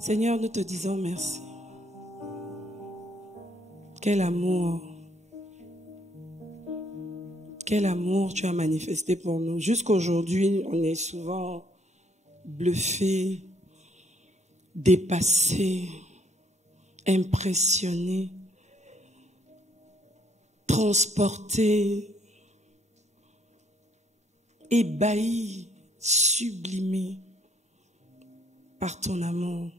Seigneur, nous te disons merci. Quel amour tu as manifesté pour nous. Jusqu'aujourd'hui, on est souvent bluffé, dépassé, impressionné, transporté, ébahi, sublimé par ton amour.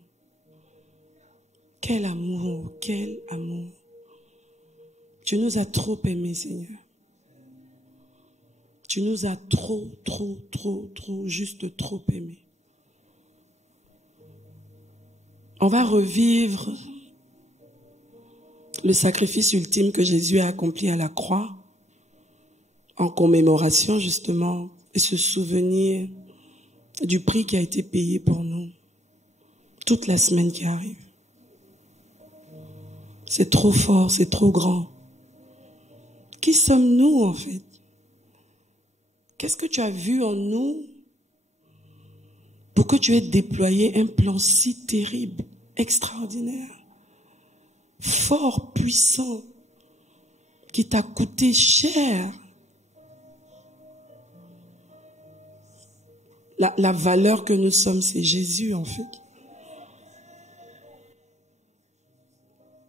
Quel amour, quel amour. Tu nous as trop aimés, Seigneur. Tu nous as trop, juste trop aimés. On va revivre le sacrifice ultime que Jésus a accompli à la croix en commémoration justement et se souvenir du prix qui a été payé pour nous toute la semaine qui arrive. C'est trop fort, c'est trop grand. Qui sommes-nous en fait? Qu'est-ce que tu as vu en nous pour que tu aies déployé un plan si terrible, extraordinaire, fort, puissant, qui t'a coûté cher? La valeur que nous sommes, c'est Jésus en fait.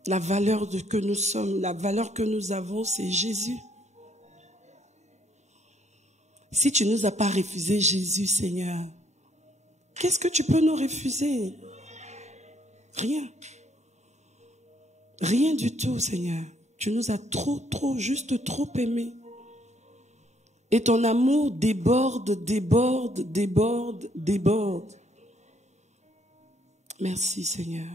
La valeur que nous sommes, la valeur que nous avons, c'est Jésus. Si tu ne nous as pas refusé Jésus, Seigneur, qu'est-ce que tu peux nous refuser? Rien. Rien du tout, Seigneur. Tu nous as juste trop aimés. Et ton amour déborde. Merci, Seigneur.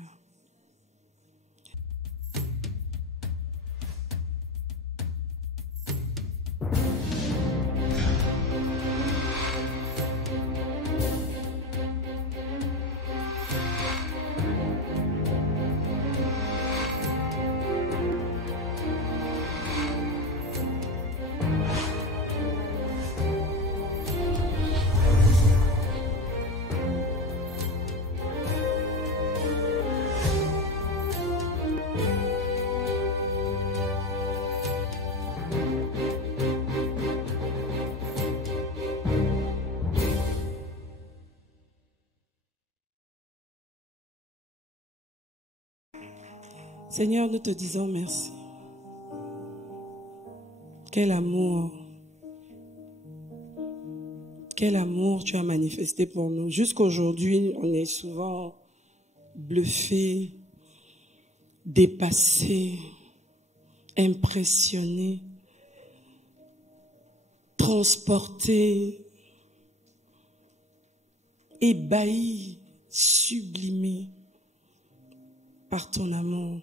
Seigneur, nous te disons merci. Quel amour tu as manifesté pour nous. Jusqu'aujourd'hui, on est souvent bluffé, dépassé, impressionné, transporté, ébahi, sublimé par ton amour.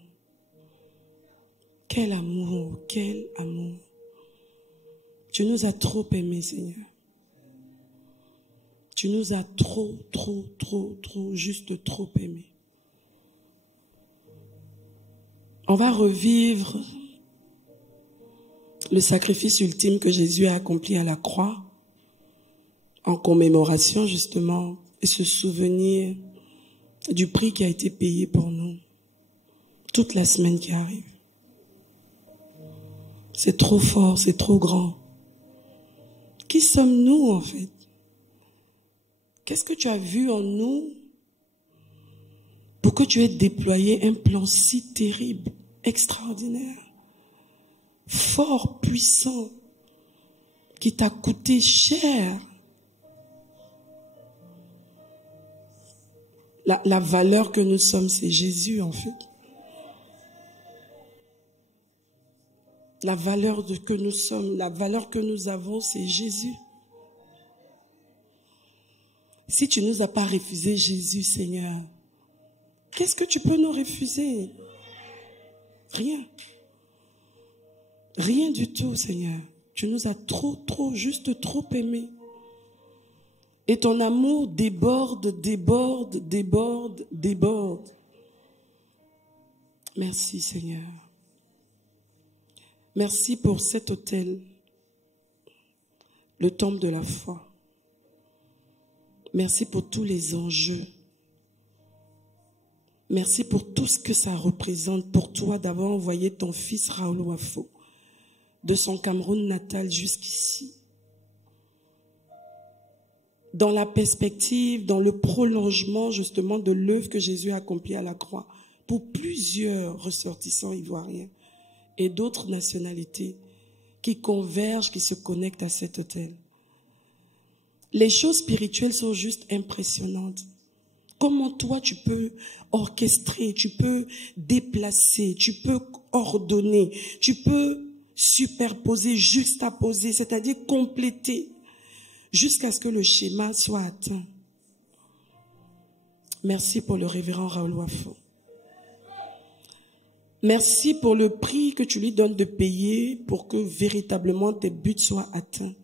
Quel amour, quel amour. Tu nous as trop aimés, Seigneur. Tu nous as trop, juste trop aimés. On va revivre le sacrifice ultime que Jésus a accompli à la croix en commémoration justement et se souvenir du prix qui a été payé pour nous toute la semaine qui arrive. C'est trop fort, c'est trop grand. Qui sommes-nous en fait? Qu'est-ce que tu as vu en nous pour que tu aies déployé un plan si terrible, extraordinaire, fort, puissant, qui t'a coûté cher? La valeur que nous sommes, c'est Jésus en fait. La valeur que nous sommes, la valeur que nous avons, c'est Jésus. Si tu ne nous as pas refusé Jésus, Seigneur, qu'est-ce que tu peux nous refuser? Rien. Rien du tout, Seigneur. Tu nous as juste trop aimés. Et ton amour déborde. Merci, Seigneur. Merci pour cet autel, le temple de la foi. Merci pour tous les enjeux Merci pour tout ce que ça représente pour toi d'avoir envoyé ton fils Raoul Wafo de son Cameroun natal jusqu'ici. Dans la perspective, dans le prolongement justement de l'œuvre que Jésus a accomplie à la croix pour plusieurs ressortissants ivoiriens et d'autres nationalités qui convergent, qui se connectent à cet autel. Les choses spirituelles sont juste impressionnantes. Comment toi tu peux orchestrer, tu peux déplacer, tu peux ordonner, tu peux superposer, juxtaposer, c'est-à-dire compléter jusqu'à ce que le schéma soit atteint. Merci pour le révérend Raoul Wafo. Merci pour le prix que tu lui donnes de payer pour que véritablement tes buts soient atteints.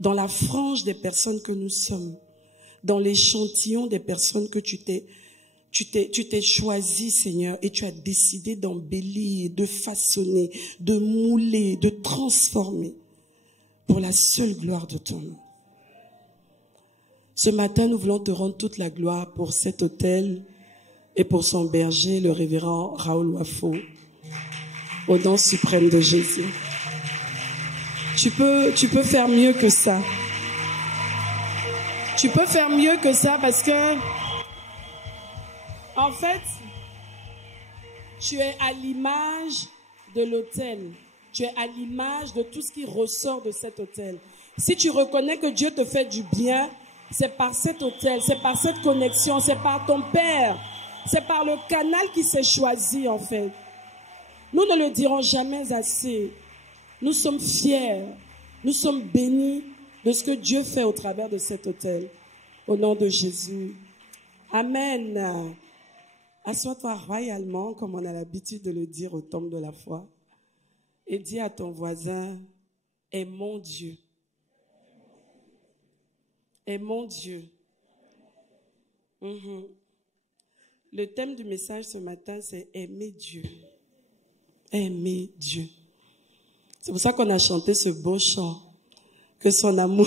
Dans la frange des personnes que nous sommes, dans l'échantillon des personnes que tu t'es choisi, Seigneur, et tu as décidé d'embellir, de façonner, de mouler, de transformer pour la seule gloire de ton nom. Ce matin, nous voulons te rendre toute la gloire pour cet autel et pour son berger, le révérend Raoul Wafo, au nom suprême de Jésus. Tu peux faire mieux que ça. Tu peux faire mieux que ça parce que, en fait, tu es à l'image de l'autel. Tu es à l'image de tout ce qui ressort de cet autel. Si tu reconnais que Dieu te fait du bien, c'est par cet autel, c'est par cette connexion, c'est par ton Père, c'est par le canal qui s'est choisi en fait. Nous ne le dirons jamais assez. Nous sommes fiers, nous sommes bénis de ce que Dieu fait au travers de cet autel. Au nom de Jésus. Amen. Assois-toi royalement, comme on a l'habitude de le dire au temple de la foi. Et dis à ton voisin, est mon Dieu. Est mon Dieu. Le thème du message ce matin, c'est aimer Dieu. Aimer Dieu. C'est pour ça qu'on a chanté ce beau chant. Que son amour,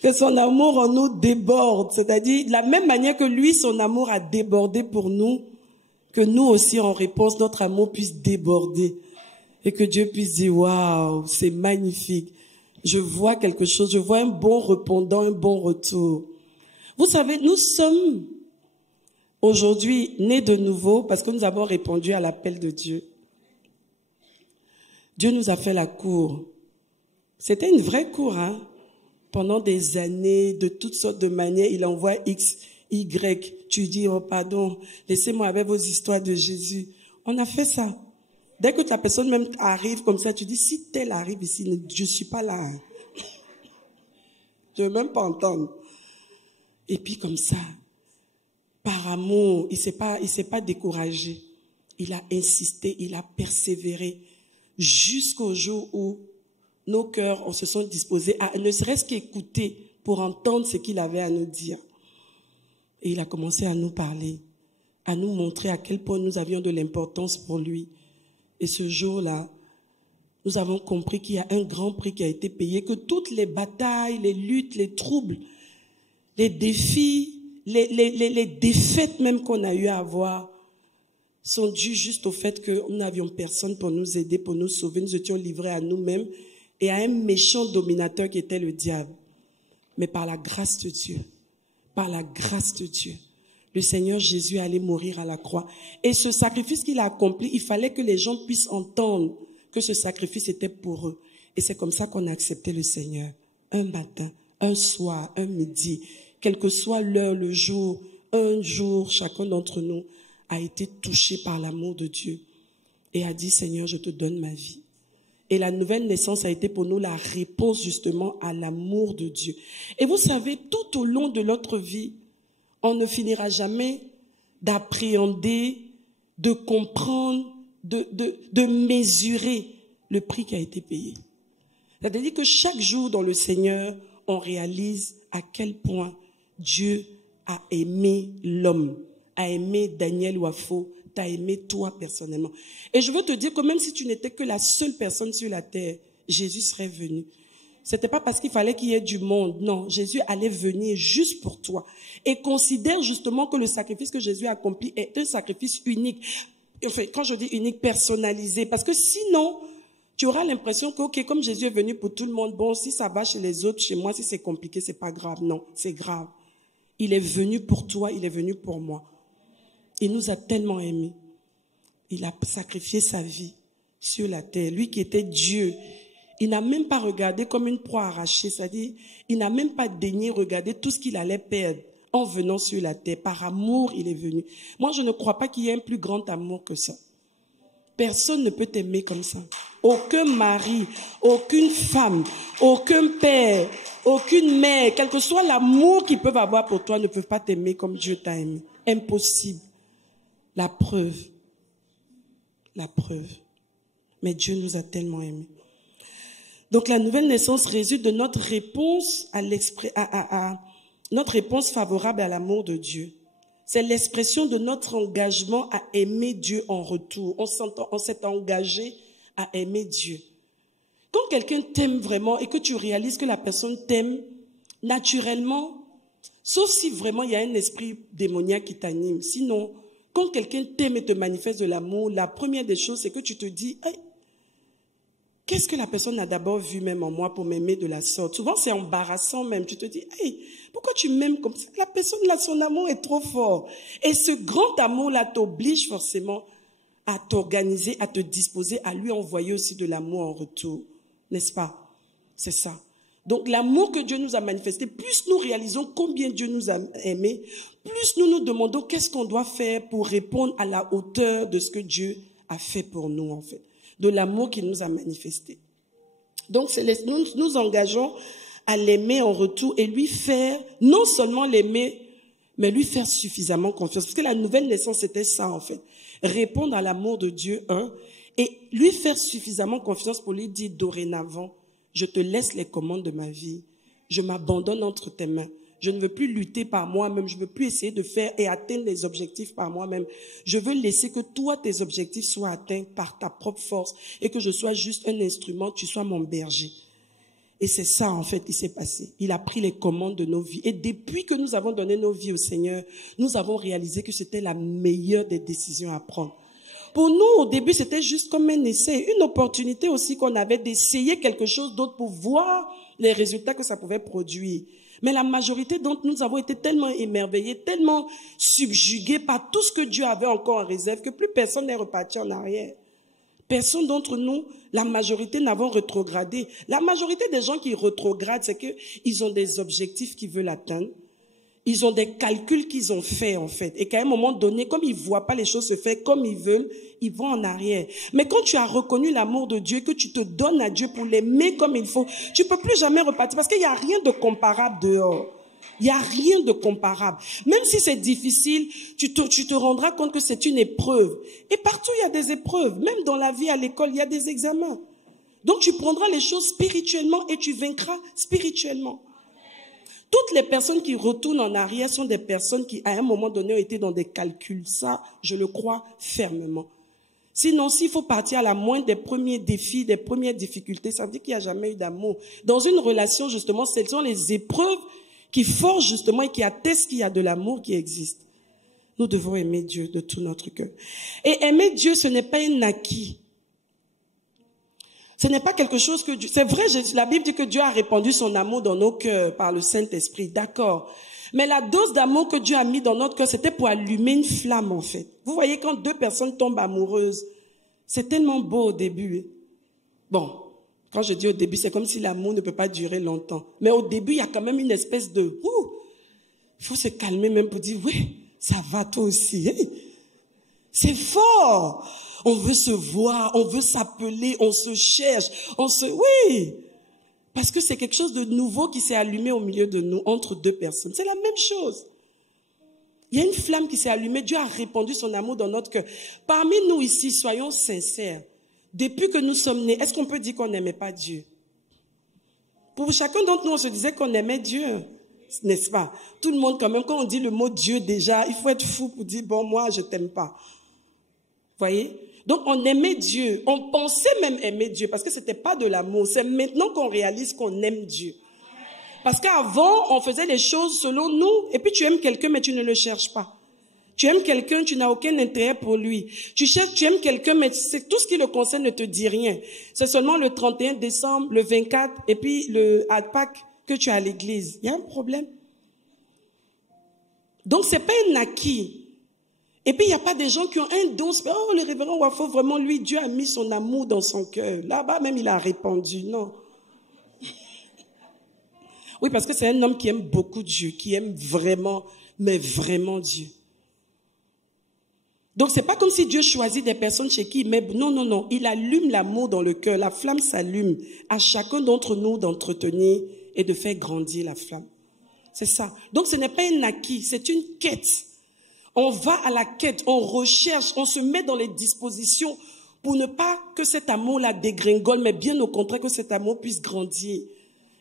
que son amour en nous déborde. C'est-à-dire, de la même manière que lui, son amour a débordé pour nous, que nous aussi, en réponse, notre amour puisse déborder. Et que Dieu puisse dire, waouh, c'est magnifique. Je vois quelque chose, je vois un bon répondant, un bon retour. Vous savez, nous sommes aujourd'hui nés de nouveau parce que nous avons répondu à l'appel de Dieu. Dieu nous a fait la cour. C'était une vraie cour, hein. Pendant des années, de toutes sortes de manières, il envoie X, Y. Tu dis, oh pardon, laissez-moi avec vos histoires de Jésus. On a fait ça. Dès que ta personne même arrive comme ça, tu dis, si tel arrive ici, je suis pas là. Hein. Je veux même pas entendre. Et puis comme ça, par amour, il s'est pas découragé. Il a insisté, il a persévéré jusqu'au jour où nos cœurs se sont disposés à ne serait-ce qu'écouter pour entendre ce qu'il avait à nous dire. Et il a commencé à nous parler, à nous montrer à quel point nous avions de l'importance pour lui. Et ce jour-là, nous avons compris qu'il y a un grand prix qui a été payé, que toutes les batailles, les luttes, les troubles, les défis, les défaites même qu'on a eu à avoir sont dus juste au fait que nous n'avions personne pour nous aider, pour nous sauver. Nous étions livrés à nous-mêmes et à un méchant dominateur qui était le diable. Mais par la grâce de Dieu, le Seigneur Jésus allait mourir à la croix. Et ce sacrifice qu'il a accompli, il fallait que les gens puissent entendre que ce sacrifice était pour eux. Et c'est comme ça qu'on a accepté le Seigneur. Un matin, un soir, un midi, quelle que soit l'heure, le jour, un jour, chacun d'entre nous a été touché par l'amour de Dieu et a dit, Seigneur, je te donne ma vie. Et la nouvelle naissance a été pour nous la réponse justement à l'amour de Dieu. Et vous savez, tout au long de notre vie, on ne finira jamais d'appréhender, de comprendre, de mesurer le prix qui a été payé. C'est-à-dire que chaque jour dans le Seigneur, on réalise à quel point Dieu a aimé l'homme, a aimé Daniel Wafo, t'a aimé toi personnellement. Et je veux te dire que même si tu n'étais que la seule personne sur la terre, Jésus serait venu. C'était pas parce qu'il fallait qu'il y ait du monde. Non, Jésus allait venir juste pour toi. Et considère justement que le sacrifice que Jésus a accompli est un sacrifice unique. Enfin, quand je dis unique, personnalisé. Parce que sinon, tu auras l'impression que, ok, comme Jésus est venu pour tout le monde, bon, si ça va chez les autres, chez moi, si c'est compliqué, c'est pas grave. Non, c'est grave. Il est venu pour toi, il est venu pour moi. Il nous a tellement aimés. Il a sacrifié sa vie sur la terre. Lui qui était Dieu, il n'a même pas regardé comme une proie arrachée. C'est-à-dire, il n'a même pas daigné regarder tout ce qu'il allait perdre en venant sur la terre. Par amour, il est venu. Moi, je ne crois pas qu'il y ait un plus grand amour que ça. Personne ne peut t'aimer comme ça. Aucun mari, aucune femme, aucun père, aucune mère, quel que soit l'amour qu'ils peuvent avoir pour toi, ne peuvent pas t'aimer comme Dieu t'a aimé. Impossible. La preuve. La preuve. Mais Dieu nous a tellement aimés. Donc la nouvelle naissance résulte de notre réponse notre réponse favorable à l'amour de Dieu. C'est l'expression de notre engagement à aimer Dieu en retour. On s'est engagé à aimer Dieu. Quand quelqu'un t'aime vraiment et que tu réalises que la personne t'aime naturellement, sauf si vraiment il y a un esprit démoniaque qui t'anime. Sinon, quand quelqu'un t'aime et te manifeste de l'amour, la première des choses, c'est que tu te dis, hey, qu'est-ce que la personne a d'abord vu même en moi pour m'aimer de la sorte? Souvent, c'est embarrassant même. Tu te dis, hey, pourquoi tu m'aimes comme ça? La personne, là, son amour est trop fort. Et ce grand amour-là t'oblige forcément à t'organiser, à te disposer, à lui envoyer aussi de l'amour en retour. N'est-ce pas? C'est ça. Donc, l'amour que Dieu nous a manifesté, plus nous réalisons combien Dieu nous a aimés, plus nous nous demandons qu'est-ce qu'on doit faire pour répondre à la hauteur de ce que Dieu a fait pour nous, en fait. De l'amour qu'il nous a manifesté. Donc, nous nous engageons à l'aimer en retour et lui faire, non seulement l'aimer, mais lui faire suffisamment confiance. Parce que la nouvelle naissance, c'était ça, en fait. Répondre à l'amour de Dieu, et lui faire suffisamment confiance pour lui dire dorénavant, je te laisse les commandes de ma vie. Je m'abandonne entre tes mains. Je ne veux plus lutter par moi-même. Je ne veux plus essayer de faire et atteindre les objectifs par moi-même. Je veux laisser que toi, tes objectifs soient atteints par ta propre force et que je sois juste un instrument, tu sois mon berger. Et c'est ça, en fait, qui s'est passé. Il a pris les commandes de nos vies. Et depuis que nous avons donné nos vies au Seigneur, nous avons réalisé que c'était la meilleure des décisions à prendre. Pour nous, au début, c'était juste comme un essai, une opportunité aussi qu'on avait d'essayer quelque chose d'autre pour voir les résultats que ça pouvait produire. Mais la majorité d'entre nous avons été tellement émerveillés, tellement subjugués par tout ce que Dieu avait encore en réserve que plus personne n'est reparti en arrière. Personne d'entre nous, la majorité n'avons rétrogradé. La majorité des gens qui rétrogradent, c'est qu'ils ont des objectifs qu'ils veulent atteindre. Ils ont des calculs qu'ils ont faits, en fait. Et qu'à un moment donné, comme ils voient pas les choses se faire comme ils veulent, ils vont en arrière. Mais quand tu as reconnu l'amour de Dieu, que tu te donnes à Dieu pour l'aimer comme il faut, tu peux plus jamais repartir parce qu'il y a rien de comparable dehors. Il y a rien de comparable. Même si c'est difficile, tu te rendras compte que c'est une épreuve. Et partout, il y a des épreuves. Même dans la vie, à l'école, il y a des examens. Donc, tu prendras les choses spirituellement et tu vaincras spirituellement. Toutes les personnes qui retournent en arrière sont des personnes qui, à un moment donné, ont été dans des calculs. Ça, je le crois fermement. Sinon, s'il faut partir à la moindre des premiers défis, des premières difficultés, ça veut dire qu'il n'y a jamais eu d'amour. Dans une relation, justement, ce sont les épreuves qui forgent, justement, et qui attestent qu'il y a de l'amour qui existe. Nous devons aimer Dieu de tout notre cœur. Et aimer Dieu, ce n'est pas un acquis. Ce n'est pas quelque chose que Dieu... C'est vrai, la Bible dit que Dieu a répandu son amour dans nos cœurs par le Saint-Esprit, d'accord. Mais la dose d'amour que Dieu a mis dans notre cœur, c'était pour allumer une flamme, en fait. Vous voyez, quand deux personnes tombent amoureuses, c'est tellement beau au début. Bon, quand je dis au début, c'est comme si l'amour ne peut pas durer longtemps. Mais au début, il y a quand même une espèce de... il faut se calmer même pour dire, oui, ça va toi aussi. Hein? C'est fort. On veut se voir, on veut s'appeler, on se cherche, oui. Parce que c'est quelque chose de nouveau qui s'est allumé au milieu de nous, entre deux personnes. C'est la même chose. Il y a une flamme qui s'est allumée. Dieu a répandu son amour dans notre cœur. Parmi nous ici, soyons sincères. Depuis que nous sommes nés, est-ce qu'on peut dire qu'on n'aimait pas Dieu? Pour chacun d'entre nous, on se disait qu'on aimait Dieu. N'est-ce pas? Tout le monde, quand même, quand on dit le mot Dieu déjà, il faut être fou pour dire, bon, moi, je t'aime pas. Voyez? Donc on aimait Dieu, on pensait même aimer Dieu parce que c'était pas de l'amour. C'est maintenant qu'on réalise qu'on aime Dieu. Parce qu'avant, on faisait les choses selon nous et puis tu aimes quelqu'un mais tu ne le cherches pas. Tu aimes quelqu'un, tu n'as aucun intérêt pour lui. Tu aimes quelqu'un mais c'est tout ce qui le concerne ne te dit rien. C'est seulement le 31 décembre, le 24 et puis à Pâques que tu es à l'église. Il y a un problème. Donc c'est pas un acquis. Et puis, il n'y a pas des gens qui ont un don. Oh, le révérend Wafo, vraiment, lui, Dieu a mis son amour dans son cœur. Là-bas, même, il a répandu. Non. Oui, parce que c'est un homme qui aime beaucoup Dieu, qui aime vraiment, mais vraiment Dieu. Donc, c'est pas comme si Dieu choisit des personnes chez qui il met... Non, non, non. Il allume l'amour dans le cœur. La flamme s'allume. À chacun d'entre nous d'entretenir et de faire grandir la flamme. C'est ça. Donc, ce n'est pas un acquis, c'est une quête. On va à la quête, on recherche, on se met dans les dispositions pour ne pas que cet amour-là dégringole, mais bien au contraire que cet amour puisse grandir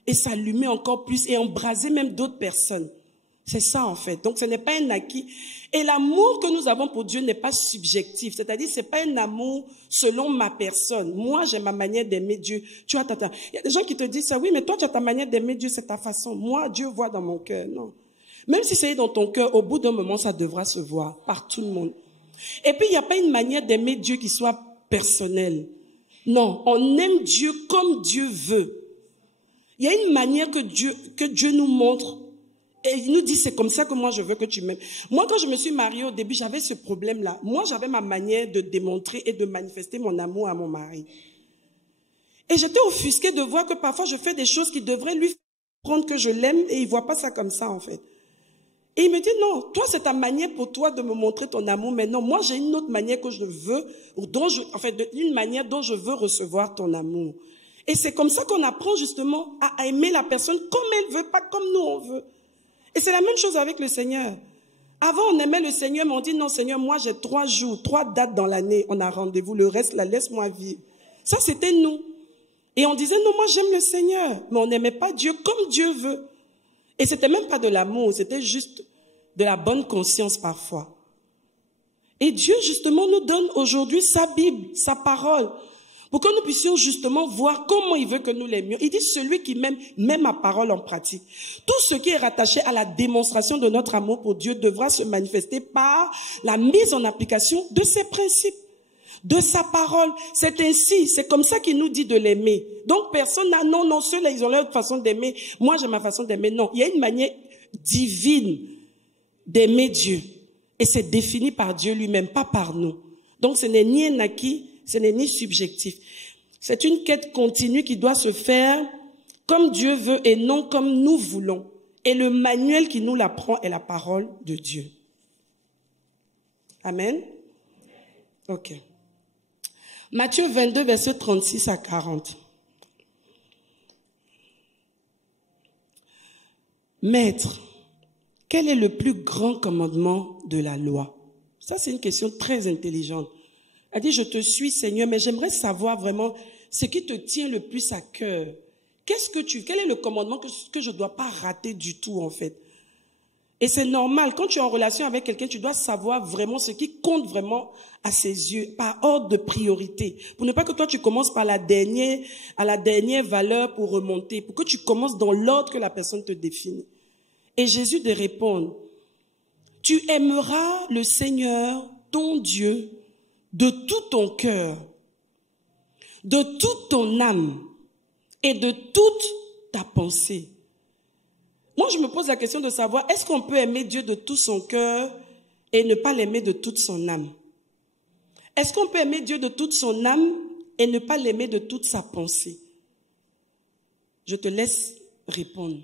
et s'allumer encore plus et embraser même d'autres personnes. C'est ça en fait. Donc ce n'est pas un acquis. Et l'amour que nous avons pour Dieu n'est pas subjectif. C'est-à-dire c'est pas un amour selon ma personne. Moi j'ai ma manière d'aimer Dieu. Tu as il y a des gens qui te disent ça, oui mais toi tu as ta manière d'aimer Dieu, c'est ta façon. Moi Dieu voit dans mon cœur. Non. Même si c'est dans ton cœur, au bout d'un moment, ça devra se voir par tout le monde. Et puis, il n'y a pas une manière d'aimer Dieu qui soit personnelle. Non, on aime Dieu comme Dieu veut. Il y a une manière que Dieu nous montre. Et il nous dit, c'est comme ça que moi, je veux que tu m'aimes. Moi, quand je me suis mariée au début, j'avais ce problème-là. Moi, j'avais ma manière de démontrer et de manifester mon amour à mon mari. Et j'étais offusquée de voir que parfois, je fais des choses qui devraient lui prendre que je l'aime et il ne voit pas ça comme ça, en fait. Et il me dit, non, toi, c'est ta manière pour toi de me montrer ton amour, mais non, moi, j'ai une autre manière que je veux, une manière dont je veux recevoir ton amour. Et c'est comme ça qu'on apprend justement à aimer la personne comme elle veut, pas comme nous on veut. Et c'est la même chose avec le Seigneur. Avant, on aimait le Seigneur, mais on dit, non, Seigneur, moi, j'ai 3 jours, 3 dates dans l'année, on a rendez-vous, le reste, là, laisse-moi vivre. Ça, c'était nous. Et on disait, non, moi, j'aime le Seigneur, mais on n'aimait pas Dieu comme Dieu veut. Et c'était même pas de l'amour, c'était juste de la bonne conscience parfois. Et Dieu, justement, nous donne aujourd'hui sa Bible, sa parole, pour que nous puissions justement voir comment il veut que nous l'aimions. Il dit, celui qui m'aime, met ma parole en pratique. Tout ce qui est rattaché à la démonstration de notre amour pour Dieu devra se manifester par la mise en application de ses principes, de sa parole. C'est ainsi, c'est comme ça qu'il nous dit de l'aimer. Donc personne n'a, non, ceux-là, ils ont leur façon d'aimer. Moi, j'ai ma façon d'aimer. Non, il y a une manière divine d'aimer Dieu. Et c'est défini par Dieu lui-même, pas par nous. Donc ce n'est ni un acquis, ce n'est ni subjectif. C'est une quête continue qui doit se faire comme Dieu veut et non comme nous voulons. Et le manuel qui nous l'apprend est la parole de Dieu. Amen. Ok. Matthieu 22, versets 36 à 40. Maître, quel est le plus grand commandement de la loi? Ça, c'est une question très intelligente. Elle dit, je te suis, Seigneur, mais j'aimerais savoir vraiment ce qui te tient le plus à cœur. Quel est le commandement que je ne dois pas rater du tout, en fait? Et c'est normal, quand tu es en relation avec quelqu'un, tu dois savoir vraiment ce qui compte vraiment à ses yeux, par ordre de priorité. Pour ne pas que toi, tu commences par à la dernière valeur pour remonter, pour que tu commences dans l'ordre que la personne te définit. Et Jésus de répondre, tu aimeras le Seigneur, ton Dieu, de tout ton cœur, de toute ton âme et de toute ta pensée. Moi, je me pose la question de savoir, est-ce qu'on peut aimer Dieu de tout son cœur et ne pas l'aimer de toute son âme? Est-ce qu'on peut aimer Dieu de toute son âme et ne pas l'aimer de toute sa pensée? Je te laisse répondre.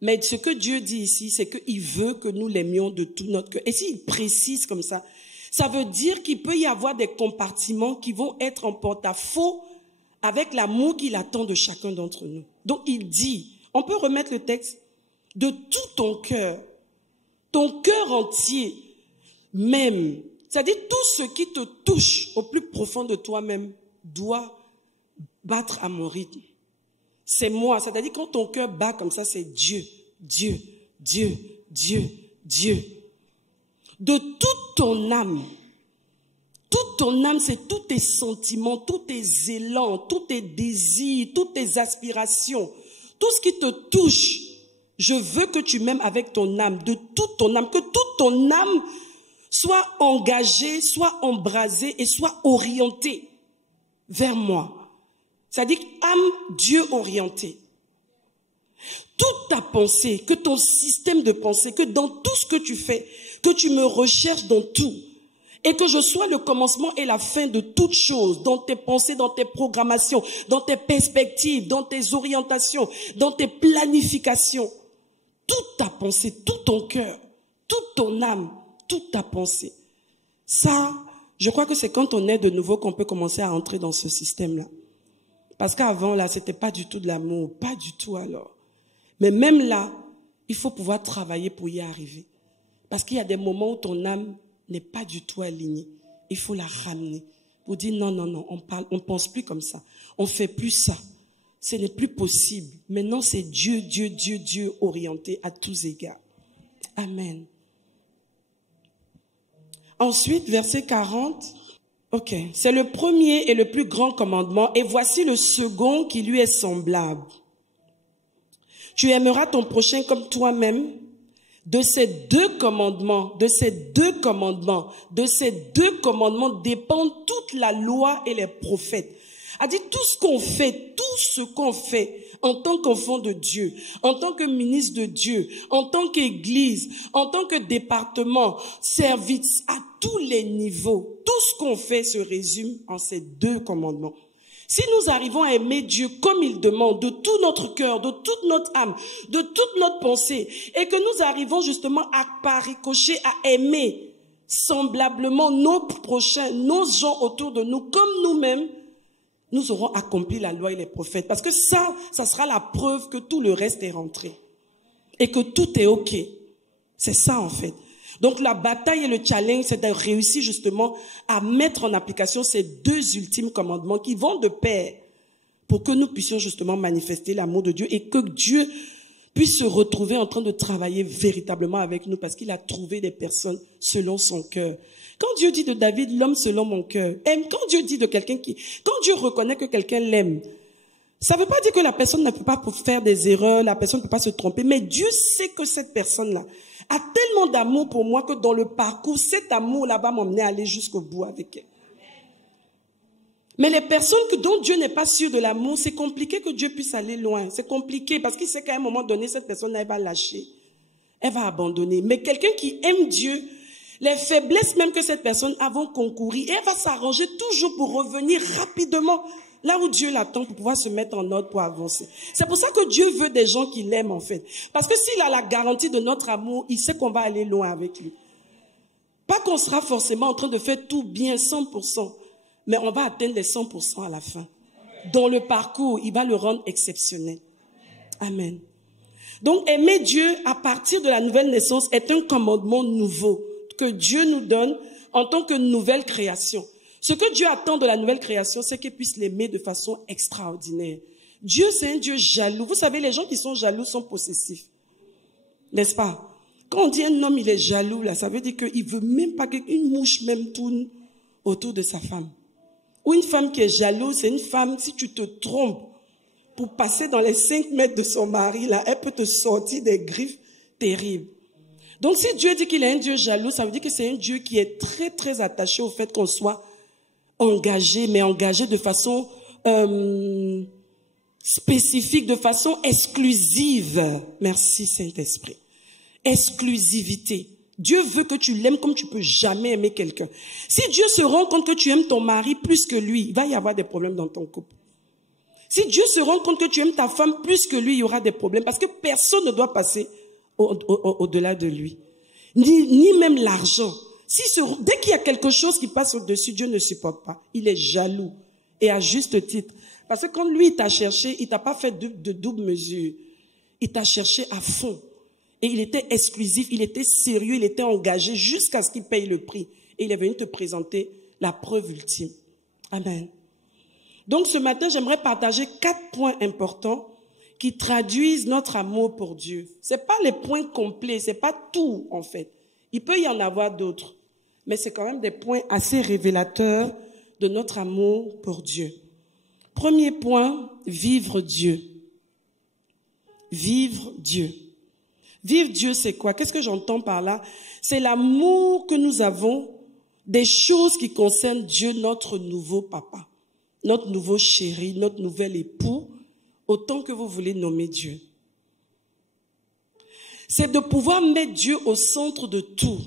Mais ce que Dieu dit ici, c'est qu'il veut que nous l'aimions de tout notre cœur. Et s'il précise comme ça, ça veut dire qu'il peut y avoir des compartiments qui vont être en porte-à-faux avec l'amour qu'il attend de chacun d'entre nous. Donc il dit, on peut remettre le texte, de tout ton cœur entier, même. C'est-à-dire tout ce qui te touche au plus profond de toi-même doit battre à mon rythme. C'est moi, c'est-à-dire quand ton cœur bat comme ça, c'est Dieu, Dieu, Dieu, Dieu, Dieu. De toute ton âme, toute ton âme, c'est tous tes sentiments, tous tes élans, tous tes désirs, toutes tes aspirations, tout ce qui te touche. Je veux que tu m'aimes avec ton âme, de toute ton âme, que toute ton âme soit engagée, soit embrasée et soit orientée vers moi. C'est-à-dire âme Dieu orientée. Toute ta pensée, que ton système de pensée, que dans tout ce que tu fais, que tu me recherches dans tout, et que je sois le commencement et la fin de toutes choses, dans tes pensées, dans tes programmations, dans tes perspectives, dans tes orientations, dans tes planifications. Toute ta pensée, tout ton cœur, toute ton âme, toute ta pensée. Ça, je crois que c'est quand on est de nouveau qu'on peut commencer à entrer dans ce système-là. Parce qu'avant, là, c'était pas du tout de l'amour, pas du tout alors. Mais même là, il faut pouvoir travailler pour y arriver. Parce qu'il y a des moments où ton âme n'est pas du tout alignée. Il faut la ramener. Pour dire non, non, non, on pense plus comme ça. On fait plus ça. Ce n'est plus possible. Maintenant, c'est Dieu, Dieu, Dieu, Dieu orienté à tous égards. Amen. Ensuite, verset 40. Ok. C'est le premier et le plus grand commandement. Et voici le second qui lui est semblable. Tu aimeras ton prochain comme toi-même. De ces deux commandements dépendent toute la loi et les prophètes. A dit tout ce qu'on fait en tant qu'enfant de Dieu, en tant que ministre de Dieu, en tant qu'église, en tant que département, service à tous les niveaux, tout ce qu'on fait se résume en ces deux commandements. Si nous arrivons à aimer Dieu comme il demande, de tout notre cœur, de toute notre âme, de toute notre pensée, et que nous arrivons justement par ricochet à aimer semblablement nos prochains, nos gens autour de nous, comme nous-mêmes, nous aurons accompli la loi et les prophètes. Parce que ça sera la preuve que tout le reste est rentré. Et que tout est OK. C'est ça en fait. Donc la bataille et le challenge, c'est de réussir justement à mettre en application ces deux ultimes commandements qui vont de pair pour que nous puissions justement manifester l'amour de Dieu et que Dieu puisse se retrouver en train de travailler véritablement avec nous parce qu'il a trouvé des personnes selon son cœur. Quand Dieu dit de David, l'homme selon mon cœur, quand Dieu dit de quelqu'un quand Dieu reconnaît que quelqu'un l'aime, ça ne veut pas dire que la personne ne peut pas faire des erreurs, la personne ne peut pas se tromper, mais Dieu sait que cette personne-là a tellement d'amour pour moi que dans le parcours, cet amour-là va m'emmener à aller jusqu'au bout avec elle. Mais les personnes dont Dieu n'est pas sûr de l'amour, c'est compliqué que Dieu puisse aller loin. C'est compliqué parce qu'il sait qu'à un moment donné, cette personne-là, elle va lâcher. Elle va abandonner. Mais quelqu'un qui aime Dieu, les faiblesses même que cette personne a vont concourir. Et elle va s'arranger toujours pour revenir rapidement là où Dieu l'attend pour pouvoir se mettre en ordre pour avancer. C'est pour ça que Dieu veut des gens qui l'aiment en fait. Parce que s'il a la garantie de notre amour, il sait qu'on va aller loin avec lui. Pas qu'on sera forcément en train de faire tout bien 100%, mais on va atteindre les 100% à la fin. Dans le parcours, il va le rendre exceptionnel. Amen. Donc aimer Dieu à partir de la nouvelle naissance est un commandement nouveau que Dieu nous donne en tant que nouvelle création. Ce que Dieu attend de la nouvelle création, c'est qu'il puisse l'aimer de façon extraordinaire. Dieu, c'est un Dieu jaloux. Vous savez, les gens qui sont jaloux sont possessifs. N'est-ce pas? Quand on dit un homme, il est jaloux, là, ça veut dire qu'il veut même pas qu'une mouche même tourne autour de sa femme. Ou une femme qui est jalouse, c'est une femme, si tu te trompes pour passer dans les 5 mètres de son mari, là, elle peut te sortir des griffes terribles. Donc si Dieu dit qu'il est un Dieu jaloux, ça veut dire que c'est un Dieu qui est très très attaché au fait qu'on soit engagé, mais engagé de façon spécifique, de façon exclusive. Merci Saint-Esprit. Exclusivité. Dieu veut que tu l'aimes comme tu peux jamais aimer quelqu'un. Si Dieu se rend compte que tu aimes ton mari plus que lui, il va y avoir des problèmes dans ton couple. Si Dieu se rend compte que tu aimes ta femme plus que lui, il y aura des problèmes parce que personne ne doit passer au-delà de lui. Ni même l'argent. Dès qu'il y a quelque chose qui passe au-dessus, Dieu ne supporte pas. Il est jaloux. Et à juste titre. Parce que quand lui, il t'a cherché, il t'a pas fait de double mesure. Il t'a cherché à fond. Et il était exclusif, il était sérieux, il était engagé jusqu'à ce qu'il paye le prix. Et il est venu te présenter la preuve ultime. Amen. Donc ce matin, j'aimerais partager 4 points importants qui traduisent notre amour pour Dieu. C'est pas les points complets, c'est pas tout en fait. Il peut y en avoir d'autres. mais c'est quand même des points assez révélateurs de notre amour pour Dieu. Premier point, vivre Dieu. Vivre Dieu. Vivre Dieu, c'est quoi? Qu'est-ce que j'entends par là? C'est l'amour que nous avons des choses qui concernent Dieu, notre nouveau papa, notre nouveau chéri, notre nouvel époux, autant que vous voulez nommer Dieu. C'est de pouvoir mettre Dieu au centre de tout.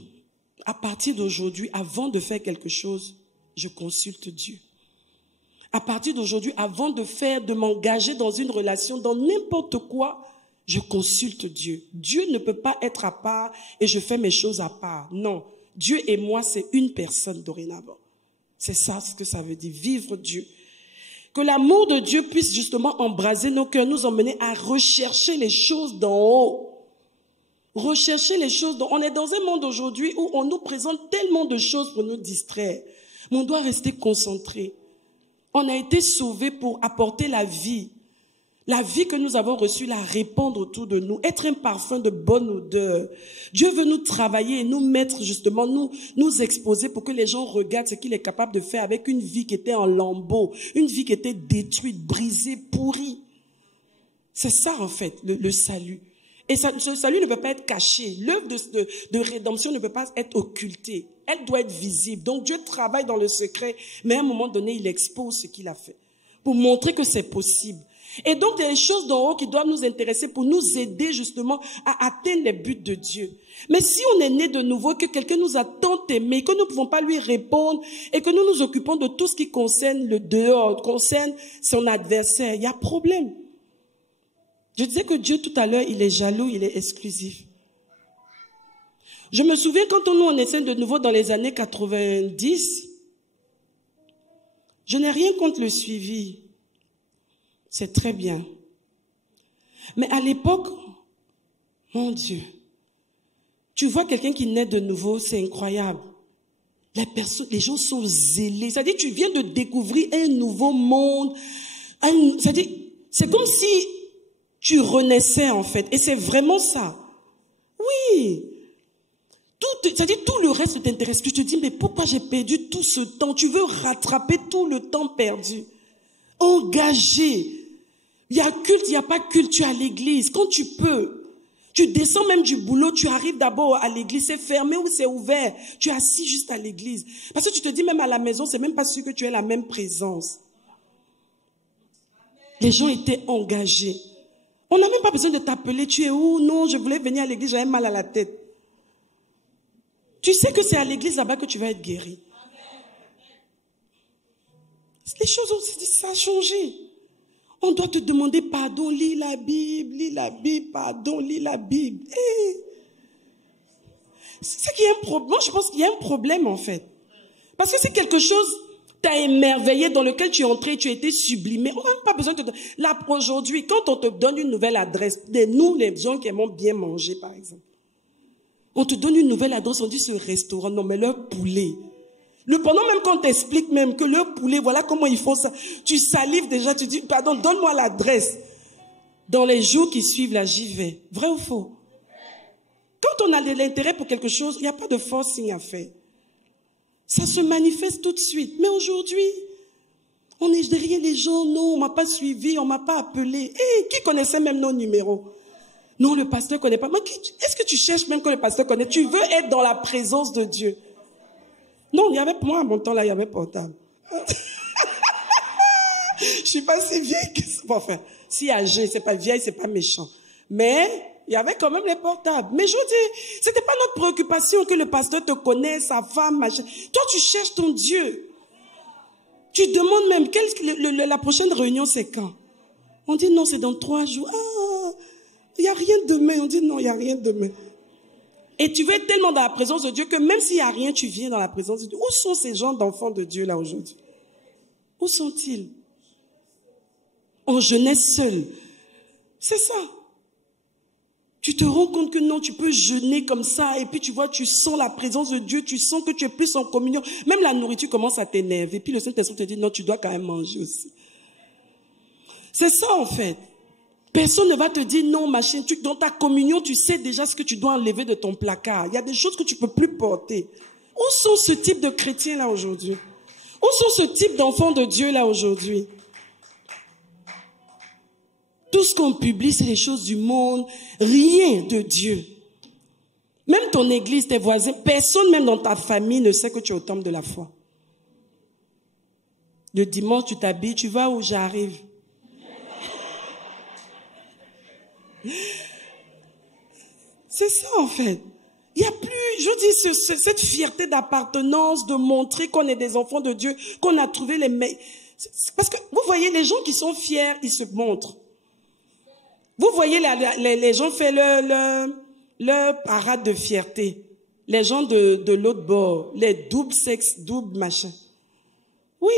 À partir d'aujourd'hui, avant de faire quelque chose, je consulte Dieu. À partir d'aujourd'hui, avant de m'engager dans une relation, dans n'importe quoi, je consulte Dieu. Dieu ne peut pas être à part et je fais mes choses à part. Non, Dieu et moi, c'est une personne dorénavant. C'est ça ce que ça veut dire, vivre Dieu. Que l'amour de Dieu puisse justement embraser nos cœurs, nous emmener à rechercher les choses d'en haut. Rechercher les choses d'en haut. On est dans un monde aujourd'hui où on nous présente tellement de choses pour nous distraire. Mais on doit rester concentré. On a été sauvés pour apporter la vie. La vie que nous avons reçue, la répandre autour de nous, être un parfum de bonne odeur. Dieu veut nous travailler et nous mettre justement, nous exposer pour que les gens regardent ce qu'il est capable de faire avec une vie qui était en lambeaux, une vie qui était détruite, brisée, pourrie. C'est ça en fait, le salut. Et ce salut ne peut pas être caché. L'œuvre de rédemption ne peut pas être occultée. Elle doit être visible. Donc Dieu travaille dans le secret, mais à un moment donné, il expose ce qu'il a fait pour montrer que c'est possible. Et donc, il y a des choses d'en haut qui doivent nous intéresser pour nous aider justement à atteindre les buts de Dieu. Mais si on est né de nouveau, que quelqu'un nous a tant aimé, que nous ne pouvons pas lui répondre et que nous nous occupons de tout ce qui concerne le dehors, concerne son adversaire, il y a problème. Je disais que Dieu tout à l'heure, il est jaloux, il est exclusif. Je me souviens quand on essaie de nouveau dans les années 90, je n'ai rien contre le suivi. C'est très bien. Mais à l'époque, mon Dieu, tu vois quelqu'un qui naît de nouveau, c'est incroyable. Les gens sont zélés. C'est-à-dire, tu viens de découvrir un nouveau monde. C'est-à-dire, c'est comme si tu renaissais en fait. Et c'est vraiment ça. Oui. C'est-à-dire, tout le reste t'intéresse. Tu te dis, mais pourquoi j'ai perdu tout ce temps? Tu veux rattraper tout le temps perdu. Engagé. Il y a culte, il n'y a pas culte, tu es à l'église. Quand tu peux, tu descends même du boulot, tu arrives d'abord à l'église, c'est fermé ou c'est ouvert. Tu es assis juste à l'église. Parce que tu te dis même à la maison, c'est même pas sûr que tu aies la même présence. Les gens étaient engagés. On n'a même pas besoin de t'appeler, tu es où? Non, je voulais venir à l'église, j'avais mal à la tête. Tu sais que c'est à l'église là-bas que tu vas être guéri. Les choses aussi, ça a changé. On doit te demander pardon, lis la Bible, pardon, lis la Bible. C'est qu'il y a un problème. Moi, je pense qu'il y a un problème, en fait. Parce que c'est quelque chose t'a émerveillé, dans lequel tu es entré, tu as été sublimé. On n'a même pas besoin de te... Là, aujourd'hui, quand on te donne une nouvelle adresse, nous, les gens qui aimons bien manger, par exemple, on te donne une nouvelle adresse, on dit ce restaurant, non, mais leur poulet. Pendant même qu'on t'explique même que le poulet, voilà comment il faut ça. Tu salives déjà, tu dis, pardon, donne-moi l'adresse. Dans les jours qui suivent, là, j'y vais. Vrai ou faux? Quand on a de l'intérêt pour quelque chose, il n'y a pas de forcing à faire. Ça se manifeste tout de suite. Mais aujourd'hui, on est derrière les gens, non, on m'a pas suivi, on m'a pas appelé. Qui connaissait même nos numéros? Non, le pasteur connaît pas. Est-ce que tu cherches même que le pasteur connaît? Tu veux être dans la présence de Dieu. Non, il y avait, moi, à mon temps, là, il y avait portable. Je suis pas si vieille que ça. Bon, enfin, si âgée, c'est pas vieille, c'est pas méchant. Mais, il y avait quand même les portables. Mais je vous dis, c'était pas notre préoccupation que le pasteur te connaisse, sa femme, machin. Toi, tu cherches ton Dieu. Tu demandes même, la prochaine réunion, c'est quand? On dit non, c'est dans 3 jours. Ah, il n'y a rien demain. On dit non, il n'y a rien demain. Et tu veux être tellement dans la présence de Dieu que même s'il n'y a rien, tu viens dans la présence de Dieu. Où sont ces gens d'enfants de Dieu là aujourd'hui? Où sont-ils? En jeunesse seule. C'est ça. Tu te rends compte que non, tu peux jeûner comme ça et puis tu vois, tu sens la présence de Dieu, tu sens que tu es plus en communion. Même la nourriture commence à t'énerver. Et puis le Saint-Esprit te dit non, tu dois quand même manger aussi. C'est ça en fait. Personne ne va te dire non, machin. Dans ta communion, tu sais déjà ce que tu dois enlever de ton placard. Il y a des choses que tu peux plus porter. Où sont ce type de chrétiens là aujourd'hui? Où sont ce type d'enfants de Dieu là aujourd'hui? Tout ce qu'on publie, c'est les choses du monde, rien de Dieu. Même ton église, tes voisins, personne même dans ta famille ne sait que tu es au temple de la foi. Le dimanche, tu t'habilles, tu vas où j'arrive. C'est ça en fait. Il n'y a plus, je dis, cette fierté d'appartenance, de montrer qu'on est des enfants de Dieu, qu'on a trouvé les meilleurs. Parce que vous voyez, les gens qui sont fiers, ils se montrent. Vous voyez, les gens font leur parade de fierté. Les gens de l'autre bord, les doubles sexes, doubles machins. Oui,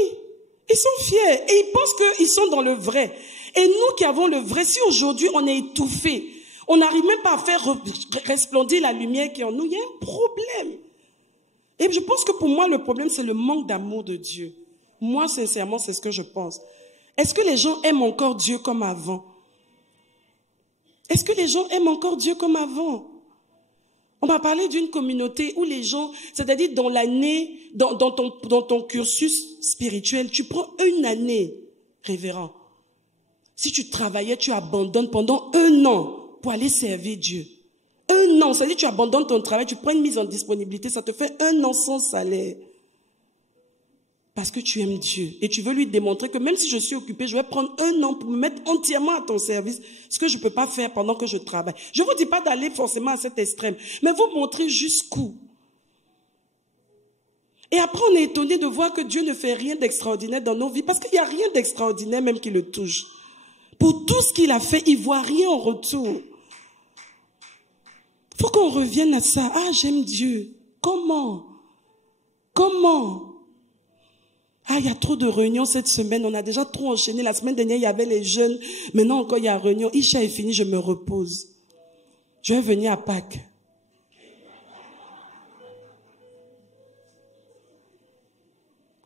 ils sont fiers et ils pensent qu'ils sont dans le vrai. Et nous qui avons le vrai, si aujourd'hui on est étouffés, on n'arrive même pas à faire resplendir la lumière qui est en nous, il y a un problème. Et je pense que pour moi, le problème, c'est le manque d'amour de Dieu. Moi, sincèrement, c'est ce que je pense. Est-ce que les gens aiment encore Dieu comme avant? Est-ce que les gens aiment encore Dieu comme avant? On m'a parlé d'une communauté où les gens, c'est-à-dire dans l'année, dans ton cursus spirituel, tu prends une année, révérend. Si tu travaillais, tu abandonnes pendant 1 an pour aller servir Dieu. 1 an, c'est-à-dire tu abandonnes ton travail, tu prends une mise en disponibilité, ça te fait 1 an sans salaire. Parce que tu aimes Dieu et tu veux lui démontrer que même si je suis occupé, je vais prendre 1 an pour me mettre entièrement à ton service, ce que je ne peux pas faire pendant que je travaille. Je ne vous dis pas d'aller forcément à cet extrême, mais vous montrer jusqu'où. Et après, on est étonné de voir que Dieu ne fait rien d'extraordinaire dans nos vies, parce qu'il n'y a rien d'extraordinaire même qui le touche. Pour tout ce qu'il a fait, il ne voit rien en retour. Il faut qu'on revienne à ça. Ah, j'aime Dieu. Comment? Ah, il y a trop de réunions cette semaine. On a déjà trop enchaîné. La semaine dernière, il y avait les jeunes. Maintenant encore, il y a réunion. Isha est fini, je me repose. Je vais venir à Pâques.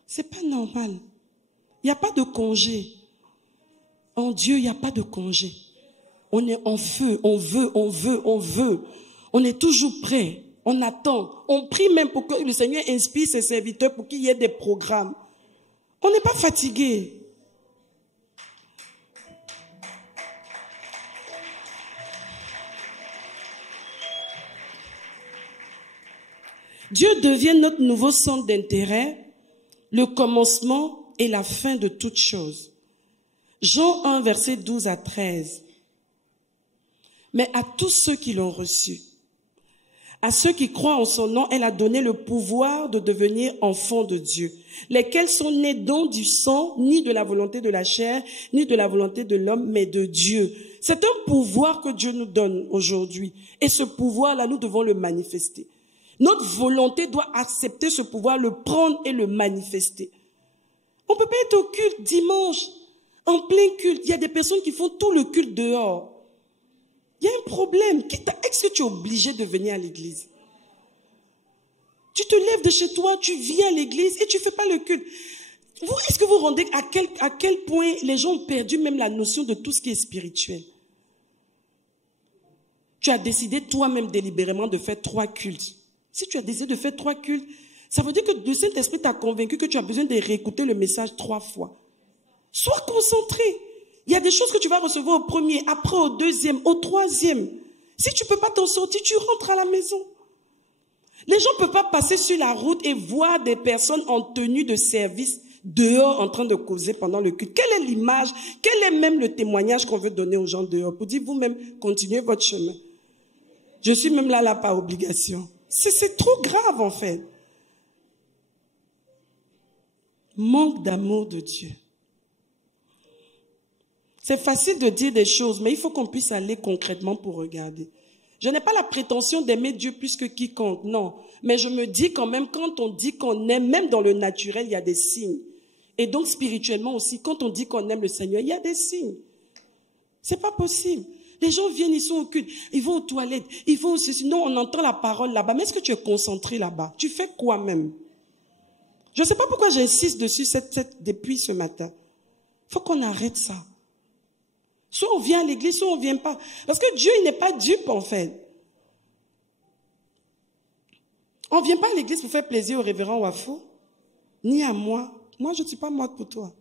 C'est pas normal. Il n'y a pas de congé. En Dieu, il n'y a pas de congé. On est en feu. On veut. On est toujours prêt. On attend. On prie même pour que le Seigneur inspire ses serviteurs pour qu'il y ait des programmes. On n'est pas fatigué. Dieu devient notre nouveau centre d'intérêt, le commencement et la fin de toutes choses. Jean 1, verset 12 à 13. Mais à tous ceux qui l'ont reçu, à ceux qui croient en son nom, elle a donné le pouvoir de devenir enfants de Dieu, lesquels sont nés non du sang, ni de la volonté de la chair, ni de la volonté de l'homme, mais de Dieu. C'est un pouvoir que Dieu nous donne aujourd'hui. Et ce pouvoir-là, nous devons le manifester. Notre volonté doit accepter ce pouvoir, le prendre et le manifester. On ne peut pas être au culte dimanche, en plein culte. Il y a des personnes qui font tout le culte dehors. Il y a un problème. Est-ce que tu es obligé de venir à l'église? Tu te lèves de chez toi, tu viens à l'église et tu ne fais pas le culte. Est-ce que vous vous rendez à quel point les gens ont perdu même la notion de tout ce qui est spirituel? Tu as décidé toi-même délibérément de faire 3 cultes. Si tu as décidé de faire 3 cultes, ça veut dire que le Saint-Esprit t'a convaincu que tu as besoin de réécouter le message 3 fois. Sois concentré. Il y a des choses que tu vas recevoir au premier, après au deuxième, au troisième. Si tu ne peux pas t'en sortir, tu rentres à la maison. Les gens ne peuvent pas passer sur la route et voir des personnes en tenue de service dehors en train de causer pendant le culte. Quelle est l'image, quel est même le témoignage qu'on veut donner aux gens dehors pour dire vous-même, continuez votre chemin. Je suis même là par obligation. C'est trop grave en fait. Manque d'amour de Dieu. C'est facile de dire des choses, mais il faut qu'on puisse aller concrètement pour regarder. Je n'ai pas la prétention d'aimer Dieu plus que quiconque, non. Mais je me dis quand même, quand on dit qu'on aime, même dans le naturel, il y a des signes. Et donc spirituellement aussi, quand on dit qu'on aime le Seigneur, il y a des signes. C'est pas possible. Les gens viennent, ils sont au culte, ils vont aux toilettes, ils vont aussi, sinon on entend la parole là-bas. Mais est-ce que tu es concentré là-bas? Tu fais quoi même? Je ne sais pas pourquoi j'insiste dessus depuis ce matin. Il faut qu'on arrête ça. Soit on vient à l'église, soit on ne vient pas. Parce que Dieu, il n'est pas dupe en fait. On ne vient pas à l'église pour faire plaisir au révérend Wafou, ni à moi. Moi, je ne suis pas morte pour toi.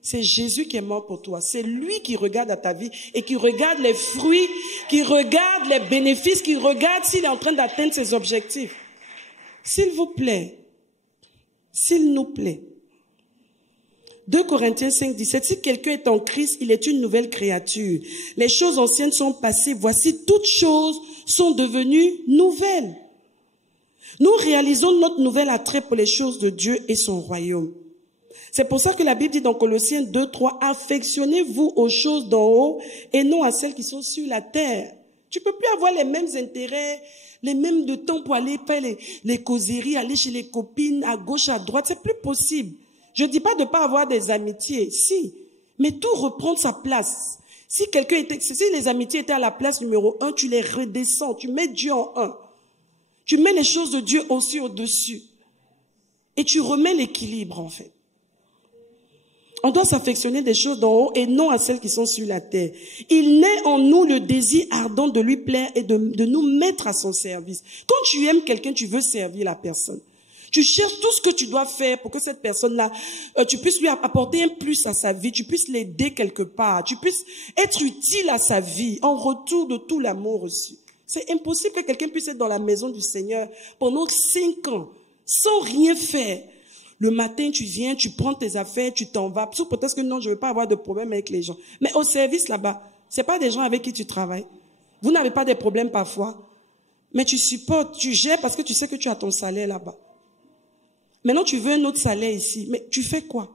C'est Jésus qui est mort pour toi. C'est lui qui regarde à ta vie et qui regarde les fruits, qui regarde les bénéfices, qui regarde s'il est en train d'atteindre ses objectifs. S'il vous plaît, s'il nous plaît. 2 Corinthiens 5, 17, si quelqu'un est en Christ, il est une nouvelle créature. Les choses anciennes sont passées, voici toutes choses sont devenues nouvelles. Nous réalisons notre nouvel attrait pour les choses de Dieu et son royaume. C'est pour ça que la Bible dit dans Colossiens 2, 3, affectionnez-vous aux choses d'en haut et non à celles qui sont sur la terre. Tu peux plus avoir les mêmes intérêts, les mêmes de temps pour aller faire les causeries, aller chez les copines, à gauche, à droite. C'est plus possible. Je dis pas de pas avoir des amitiés, si, mais tout reprendre sa place. Si les amitiés étaient à la place numéro 1, tu les redescends, tu mets Dieu en 1. Tu mets les choses de Dieu aussi au-dessus. Et tu remets l'équilibre, en fait. On doit s'affectionner des choses d'en haut et non à celles qui sont sur la terre. Il naît en nous le désir ardent de lui plaire et de nous mettre à son service. Quand tu aimes quelqu'un, tu veux servir la personne. Tu cherches tout ce que tu dois faire pour que cette personne-là, tu puisses lui apporter un plus à sa vie, tu puisses l'aider quelque part, tu puisses être utile à sa vie en retour de tout l'amour reçu. C'est impossible que quelqu'un puisse être dans la maison du Seigneur pendant 5 ans sans rien faire. Le matin, tu viens, tu prends tes affaires, tu t'en vas. Sous prétexte que non, je ne veux pas avoir de problème avec les gens. Mais au service là-bas, c'est pas des gens avec qui tu travailles. Vous n'avez pas des problèmes parfois. Mais tu supportes, tu gères parce que tu sais que tu as ton salaire là-bas. Maintenant, tu veux un autre salaire ici. Mais tu fais quoi?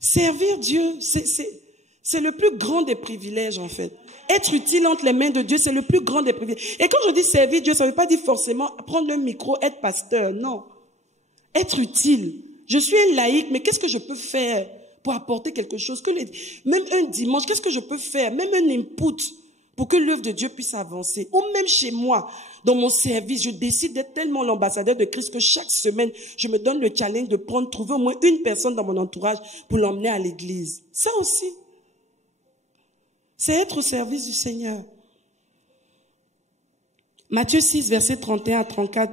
Servir Dieu, c'est le plus grand des privilèges en fait. Être utile entre les mains de Dieu, c'est le plus grand des privilèges. Et quand je dis servir Dieu, ça ne veut pas dire forcément prendre le micro, être pasteur, non. Être utile. Je suis un laïc, mais qu'est-ce que je peux faire pour apporter quelque chose? Même un dimanche, qu'est-ce que je peux faire? Même un input pour que l'œuvre de Dieu puisse avancer. Ou même chez moi, dans mon service, je décide d'être tellement l'ambassadeur de Christ que chaque semaine, je me donne le challenge de trouver au moins une personne dans mon entourage pour l'emmener à l'église. Ça aussi, c'est être au service du Seigneur. Matthieu 6, versets 31 à 34.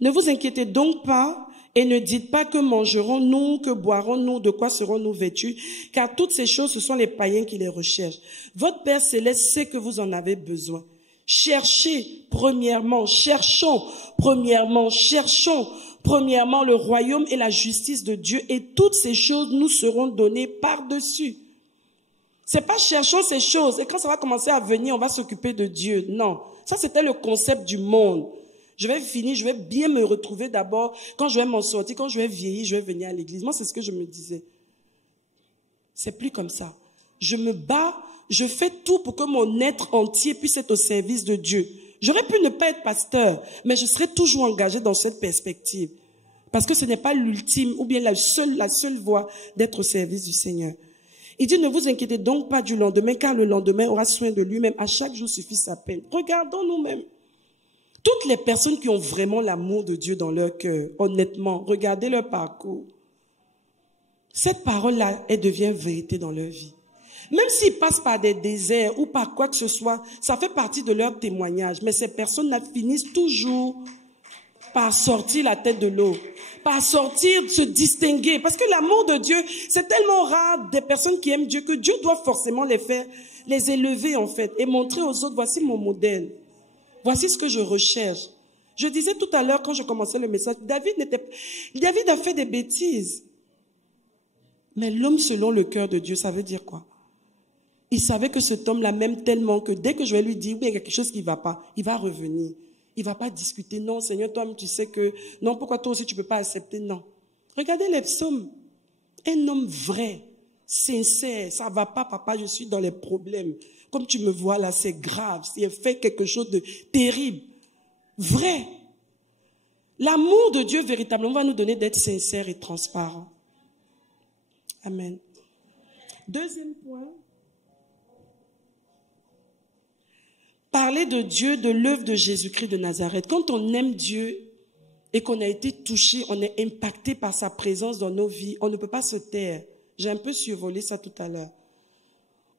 Ne vous inquiétez donc pas et ne dites pas que mangerons-nous, que boirons-nous, de quoi serons-nous vêtus, car toutes ces choses, ce sont les païens qui les recherchent. Votre Père Céleste sait que vous en avez besoin. Cherchons premièrement le royaume et la justice de Dieu, et toutes ces choses nous seront données par-dessus. C'est pas cherchons ces choses, et quand ça va commencer à venir, on va s'occuper de Dieu. Non, ça c'était le concept du monde. Je vais finir, je vais bien me retrouver d'abord. Quand je vais m'en sortir, quand je vais vieillir, je vais venir à l'église. Moi, c'est ce que je me disais. C'est plus comme ça. Je me bats, je fais tout pour que mon être entier puisse être au service de Dieu. J'aurais pu ne pas être pasteur, mais je serais toujours engagé dans cette perspective. Parce que ce n'est pas l'ultime ou bien la seule voie d'être au service du Seigneur. Il dit, ne vous inquiétez donc pas du lendemain, car le lendemain aura soin de lui-même. À chaque jour suffit sa peine. Regardons nous-mêmes. Toutes les personnes qui ont vraiment l'amour de Dieu dans leur cœur, honnêtement, regardez leur parcours. Cette parole-là, elle devient vérité dans leur vie. Même s'ils passent par des déserts ou par quoi que ce soit, ça fait partie de leur témoignage. Mais ces personnes-là finissent toujours par sortir la tête de l'eau, par sortir, se distinguer. Parce que l'amour de Dieu, c'est tellement rare des personnes qui aiment Dieu que Dieu doit forcément les élever en fait, et montrer aux autres, voici mon modèle. Voici ce que je recherche. Je disais tout à l'heure quand je commençais le message, David a fait des bêtises. Mais l'homme selon le cœur de Dieu, ça veut dire quoi? Il savait que cet homme-là m'aime tellement que dès que je vais lui dire, oui, il y a quelque chose qui ne va pas, il va revenir. Il ne va pas discuter. Non, Seigneur, toi, tu sais que, non, pourquoi toi aussi tu ne peux pas accepter? Non. Regardez les psaumes. Un homme vrai, sincère, ça ne va pas, papa, je suis dans les problèmes. Comme tu me vois là, c'est grave. Il fait quelque chose de terrible. Vrai. L'amour de Dieu véritablement va nous donner d'être sincères et transparents. Amen. Deuxième point. Parler de Dieu, de l'œuvre de Jésus-Christ de Nazareth. Quand on aime Dieu et qu'on a été touché, on est impacté par sa présence dans nos vies, on ne peut pas se taire. J'ai un peu survolé ça tout à l'heure.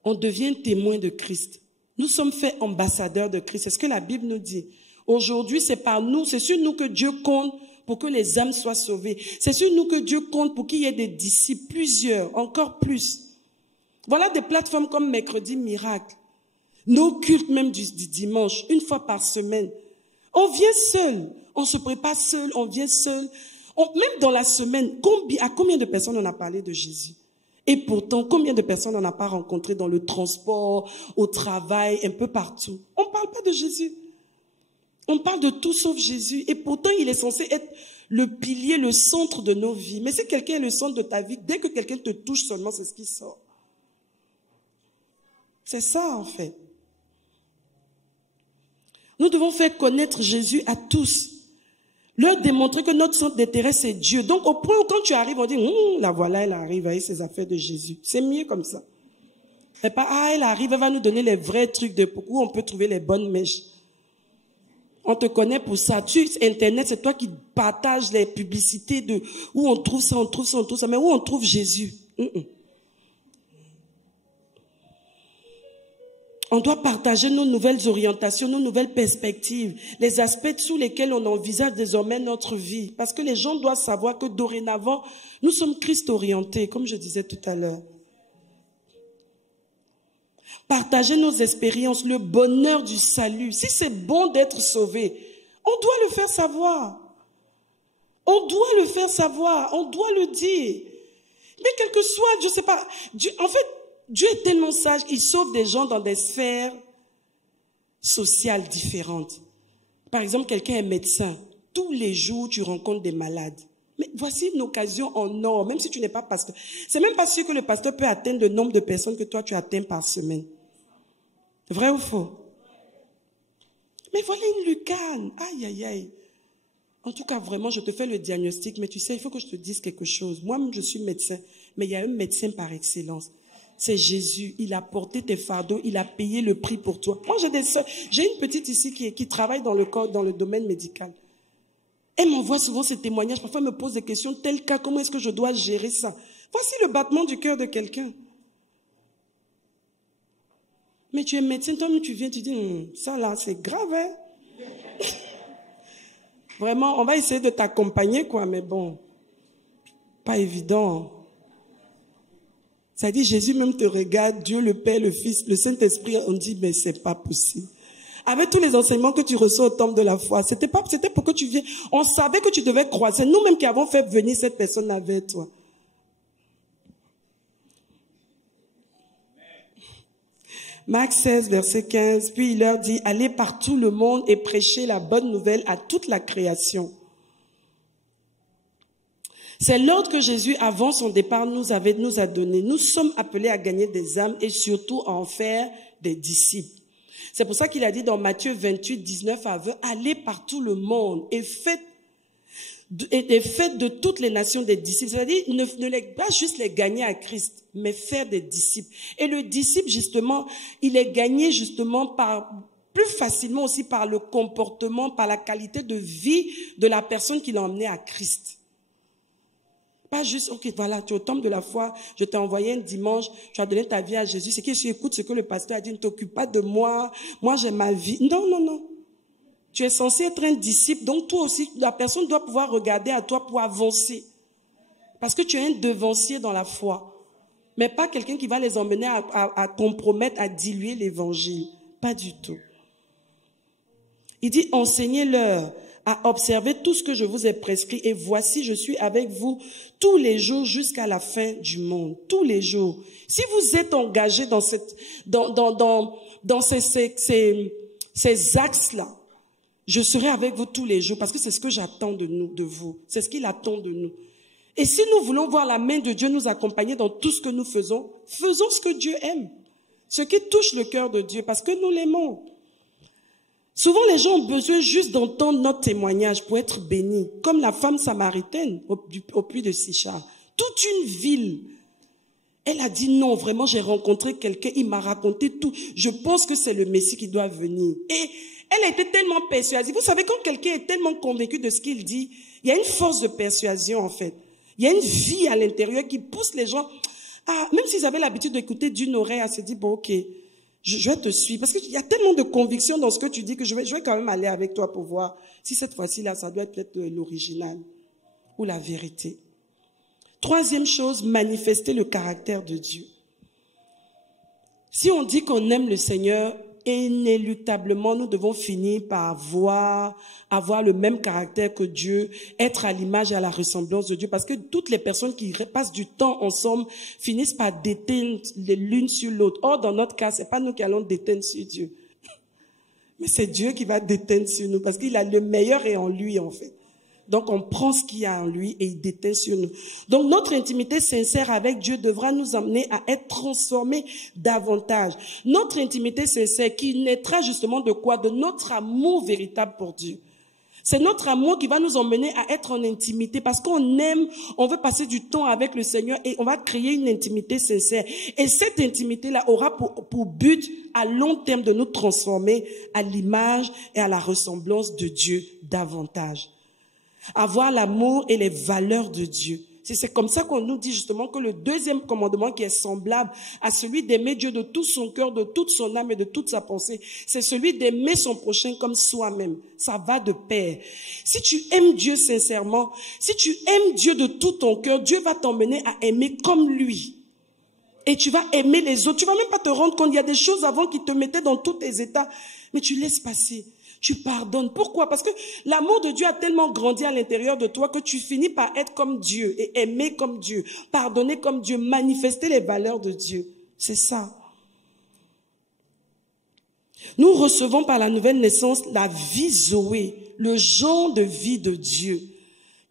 On devient témoin de Christ. Nous sommes faits ambassadeurs de Christ. C'est ce que la Bible nous dit. Aujourd'hui, c'est par nous, c'est sur nous que Dieu compte pour que les âmes soient sauvées. C'est sur nous que Dieu compte pour qu'il y ait des disciples, plusieurs, encore plus. Voilà des plateformes comme Mercredi Miracle, nos cultes même du dimanche, une fois par semaine. On vient seul, on se prépare seul, on vient seul. Même dans la semaine, à combien de personnes on a parlé de Jésus? Et pourtant, combien de personnes on n'a pas rencontré dans le transport, au travail, un peu partout? On ne parle pas de Jésus. On parle de tout sauf Jésus. Et pourtant, il est censé être le pilier, le centre de nos vies. Mais si quelqu'un est le centre de ta vie, dès que quelqu'un te touche seulement, c'est ce qui sort. C'est ça, en fait. Nous devons faire connaître Jésus à tous. Leur démontrer que notre centre d'intérêt, c'est Dieu. Donc, au point où quand tu arrives, on dit, la voilà, elle arrive avec ses affaires de Jésus. C'est mieux comme ça. Et pas, elle arrive, elle va nous donner les vrais trucs de où on peut trouver les bonnes mèches. On te connaît pour ça. Internet, c'est toi qui partages les publicités de où on trouve ça, on trouve ça, on trouve ça. Mais où on trouve Jésus? On doit partager nos nouvelles orientations, nos nouvelles perspectives, les aspects sous lesquels on envisage désormais notre vie. Parce que les gens doivent savoir que dorénavant, nous sommes Christ-orientés, comme je disais tout à l'heure. Partager nos expériences, le bonheur du salut. Si c'est bon d'être sauvé, on doit le faire savoir. On doit le faire savoir, on doit le dire. Mais quel que soit, je sais pas, Dieu, en fait, Dieu est tellement sage qu'il sauve des gens dans des sphères sociales différentes. Par exemple, quelqu'un est médecin. Tous les jours, tu rencontres des malades. Mais voici une occasion en or, même si tu n'es pas pasteur. C'est même pas sûr que le pasteur peut atteindre le nombre de personnes que toi, tu atteins par semaine. Vrai ou faux? Mais voilà une lucane. Aïe, aïe, aïe. En tout cas, vraiment, je te fais le diagnostic, mais tu sais, il faut que je te dise quelque chose. Moi-même, je suis médecin, mais il y a un médecin par excellence. C'est Jésus. Il a porté tes fardeaux, il a payé le prix pour toi. Moi, j'ai une petite ici qui travaille dans le domaine médical. Elle m'envoie souvent ces témoignages. Parfois, elle me pose des questions. Tel cas, comment est-ce que je dois gérer ça? Voici le battement du cœur de quelqu'un. Mais tu es médecin, toi-même, tu viens, tu dis, ça là, c'est grave, hein? Vraiment, on va essayer de t'accompagner, quoi, mais bon, pas évident. Ça dit, Jésus même te regarde, Dieu le Père, le Fils, le Saint-Esprit, on dit, mais c'est pas possible. Avec tous les enseignements que tu reçois au temple de la foi, c'était pour que tu viennes. On savait que tu devais croiser. Nous-mêmes qui avons fait venir cette personne avec toi. Marc 16, verset 15, puis il leur dit, allez par tout le monde et prêchez la bonne nouvelle à toute la création. C'est l'ordre que Jésus, avant son départ, nous a donné. Nous sommes appelés à gagner des âmes et surtout à en faire des disciples. C'est pour ça qu'il a dit dans Matthieu 28, 19 à 20, allez par tout le monde et faites de toutes les nations des disciples. C'est-à-dire, pas juste les gagner à Christ, mais faire des disciples. Et le disciple, justement, il est gagné justement plus facilement aussi par le comportement, par la qualité de vie de la personne qui l'a emmené à Christ. Pas juste, ok, voilà, tu es au temple de la foi, je t'ai envoyé un dimanche, tu as donné ta vie à Jésus. C'est que tu écoutes ce que le pasteur a dit, ne t'occupe pas de moi, moi j'ai ma vie. Non, non, non. Tu es censé être un disciple, donc toi aussi, la personne doit pouvoir regarder à toi pour avancer. Parce que tu es un devancier dans la foi. Mais pas quelqu'un qui va les emmener à compromettre, à diluer l'évangile. Pas du tout. Il dit, enseignez-leur à observer tout ce que je vous ai prescrit et voici, je suis avec vous tous les jours jusqu'à la fin du monde. Tous les jours. Si vous êtes engagé dans ces axes-là, je serai avec vous tous les jours parce que c'est ce que j'attends de vous. C'est ce qu'il attend de nous. Et si nous voulons voir la main de Dieu nous accompagner dans tout ce que nous faisons, faisons ce que Dieu aime. Ce qui touche le cœur de Dieu parce que nous l'aimons. Souvent, les gens ont besoin juste d'entendre notre témoignage pour être bénis. Comme la femme samaritaine au puits de Sichar. Toute une ville. Elle a dit non, vraiment, j'ai rencontré quelqu'un, il m'a raconté tout. Je pense que c'est le Messie qui doit venir. Et elle était tellement persuasive. Vous savez, quand quelqu'un est tellement convaincu de ce qu'il dit, il y a une force de persuasion, en fait. Il y a une vie à l'intérieur qui pousse les gens à, même s'ils avaient l'habitude d'écouter d'une oreille, à se dire, bon, ok, je vais te suivre. Parce qu'il y a tellement de conviction dans ce que tu dis que je vais quand même aller avec toi pour voir si cette fois-ci là, ça doit être peut-être l'original ou la vérité. Troisième chose, manifester le caractère de Dieu. Si on dit qu'on aime le Seigneur, inéluctablement, nous devons finir par avoir le même caractère que Dieu, être à l'image et à la ressemblance de Dieu. Parce que toutes les personnes qui passent du temps ensemble finissent par déteindre l'une sur l'autre. Or, dans notre cas, c'est pas nous qui allons déteindre sur Dieu. Mais c'est Dieu qui va déteindre sur nous parce qu'il a le meilleur est en lui, en fait. Donc, on prend ce qu'il y a en lui et il déteint sur nous. Donc, notre intimité sincère avec Dieu devra nous amener à être transformés davantage. Notre intimité sincère qui naîtra justement de quoi? De notre amour véritable pour Dieu. C'est notre amour qui va nous emmener à être en intimité parce qu'on aime, on veut passer du temps avec le Seigneur et on va créer une intimité sincère. Et cette intimité-là aura pour but à long terme de nous transformer à l'image et à la ressemblance de Dieu davantage. Avoir l'amour et les valeurs de Dieu. C'est comme ça qu'on nous dit justement que le deuxième commandement qui est semblable à celui d'aimer Dieu de tout son cœur, de toute son âme et de toute sa pensée, c'est celui d'aimer son prochain comme soi-même. Ça va de pair. Si tu aimes Dieu sincèrement, si tu aimes Dieu de tout ton cœur, Dieu va t'emmener à aimer comme lui. Et tu vas aimer les autres. Tu vas même pas te rendre compte, il y a des choses avant qui te mettaient dans tous tes états, mais tu laisses passer. Tu pardonnes. Pourquoi? Parce que l'amour de Dieu a tellement grandi à l'intérieur de toi que tu finis par être comme Dieu et aimer comme Dieu, pardonner comme Dieu, manifester les valeurs de Dieu. C'est ça. Nous recevons par la nouvelle naissance la vie Zoé, le genre de vie de Dieu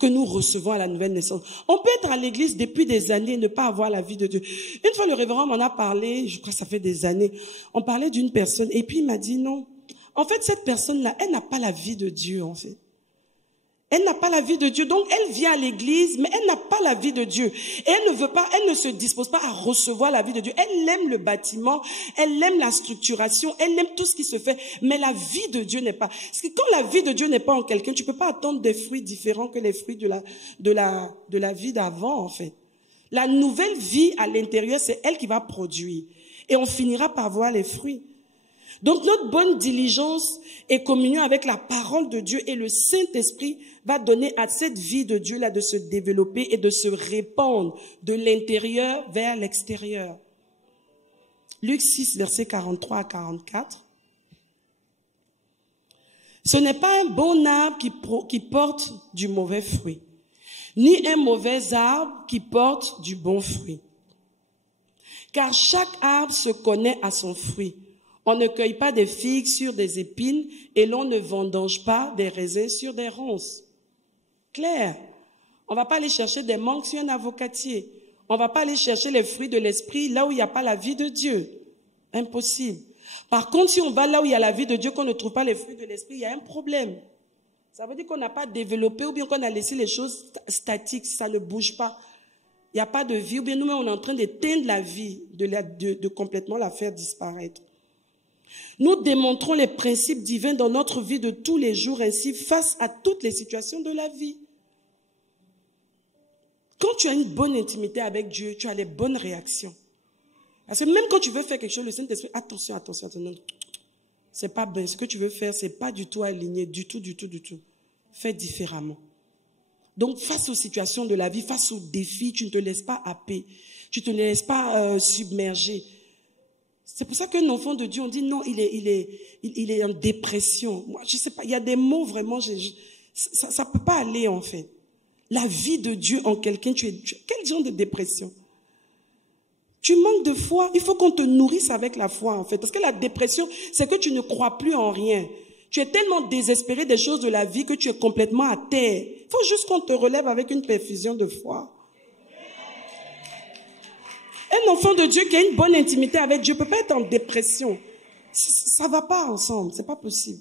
que nous recevons à la nouvelle naissance. On peut être à l'église depuis des années et ne pas avoir la vie de Dieu. Une fois, le révérend m'en a parlé, je crois que ça fait des années, on parlait d'une personne et puis il m'a dit non. En fait, cette personne-là, elle n'a pas la vie de Dieu, en fait. Elle n'a pas la vie de Dieu. Donc, elle vient à l'église, mais elle n'a pas la vie de Dieu. Et elle ne se dispose pas à recevoir la vie de Dieu. Elle aime le bâtiment, elle aime la structuration, elle aime tout ce qui se fait. Mais la vie de Dieu n'est pas. Parce que quand la vie de Dieu n'est pas en quelqu'un, tu peux pas attendre des fruits différents que les fruits de la vie d'avant, en fait. La nouvelle vie à l'intérieur, c'est elle qui va produire. Et on finira par voir les fruits. Donc notre bonne diligence et communion avec la parole de Dieu et le Saint-Esprit va donner à cette vie de Dieu là de se développer et de se répandre de l'intérieur vers l'extérieur. Luc 6, versets 43 à 44. Ce n'est pas un bon arbre qui porte du mauvais fruit, ni un mauvais arbre qui porte du bon fruit. Car chaque arbre se connaît à son fruit. On ne cueille pas des figues sur des épines et l'on ne vendange pas des raisins sur des ronces. Clair. On va pas aller chercher des mangues sur un avocatier. On va pas aller chercher les fruits de l'esprit là où il n'y a pas la vie de Dieu. Impossible. Par contre, si on va là où il y a la vie de Dieu, qu'on ne trouve pas les fruits de l'esprit, il y a un problème. Ça veut dire qu'on n'a pas développé ou bien qu'on a laissé les choses statiques, ça ne bouge pas. Il n'y a pas de vie ou bien nous-mêmes on est en train d'éteindre la vie, de complètement la faire disparaître. Nous démontrons les principes divins dans notre vie de tous les jours ainsi face à toutes les situations de la vie. Quand tu as une bonne intimité avec Dieu, tu as les bonnes réactions. Parce que même quand tu veux faire quelque chose, le Saint-Esprit, attention, non. C'est pas bien. Ce que tu veux faire, c'est pas du tout aligné, du tout. Fais différemment. Donc, face aux situations de la vie, face aux défis, tu ne te laisses pas happer. Tu ne te laisses pas submerger. C'est pour ça qu'un enfant de Dieu, on dit non, il est en dépression. Moi, je sais pas, il y a des mots vraiment, ça peut pas aller en fait. La vie de Dieu en quelqu'un, quel genre de dépression? Tu manques de foi. Il faut qu'on te nourrisse avec la foi en fait. Parce que la dépression, c'est que tu ne crois plus en rien. Tu es tellement désespéré des choses de la vie que tu es complètement à terre. Il faut juste qu'on te relève avec une perfusion de foi. Un enfant de Dieu qui a une bonne intimité avec Dieu ne peut pas être en dépression. Ça ne va pas ensemble, c'est pas possible.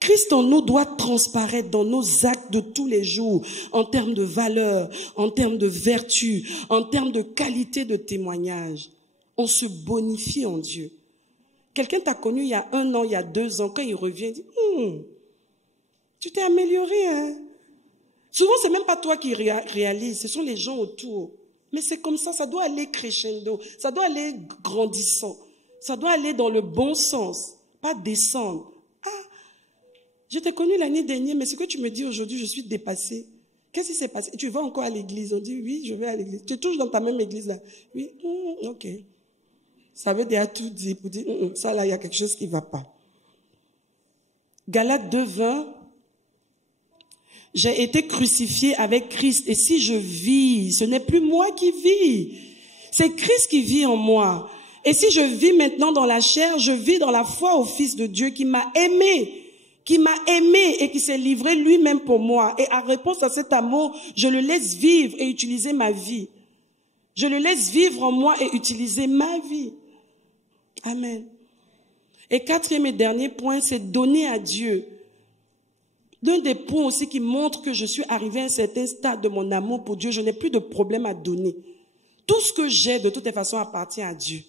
Christ en nous doit transparaître dans nos actes de tous les jours, en termes de valeur, en termes de vertu, en termes de qualité de témoignage. On se bonifie en Dieu. Quelqu'un t'a connu il y a 1 an, il y a 2 ans, quand il revient, il dit tu t'es amélioré, hein? Souvent, c'est même pas toi qui réalises, ce sont les gens autour. Mais c'est comme ça doit aller crescendo, ça doit aller grandissant. Ça doit aller dans le bon sens, pas descendre. Ah, je t'ai connu l'année dernière, mais ce que tu me dis aujourd'hui, je suis dépassée. Qu'est-ce qui s'est passé? Tu vas encore à l'église? On dit, oui, je vais à l'église. Tu es toujours dans ta même église là? Oui, ok. Ça veut déjà tout dire pour dire, ça là, il y a quelque chose qui ne va pas. Galates 2:20, j'ai été crucifié avec Christ et si je vis, ce n'est plus moi qui vis, c'est Christ qui vit en moi. Et si je vis maintenant dans la chair, je vis dans la foi au Fils de Dieu qui m'a aimé et qui s'est livré lui-même pour moi. Et en réponse à cet amour, je le laisse vivre et utiliser ma vie. Je le laisse vivre en moi et utiliser ma vie. Amen. Et quatrième et dernier point, c'est donner à Dieu. L'un des points aussi qui montre que je suis arrivé à un certain stade de mon amour pour Dieu, je n'ai plus de problème à donner. Tout ce que j'ai, de toutes les façons, appartient à Dieu.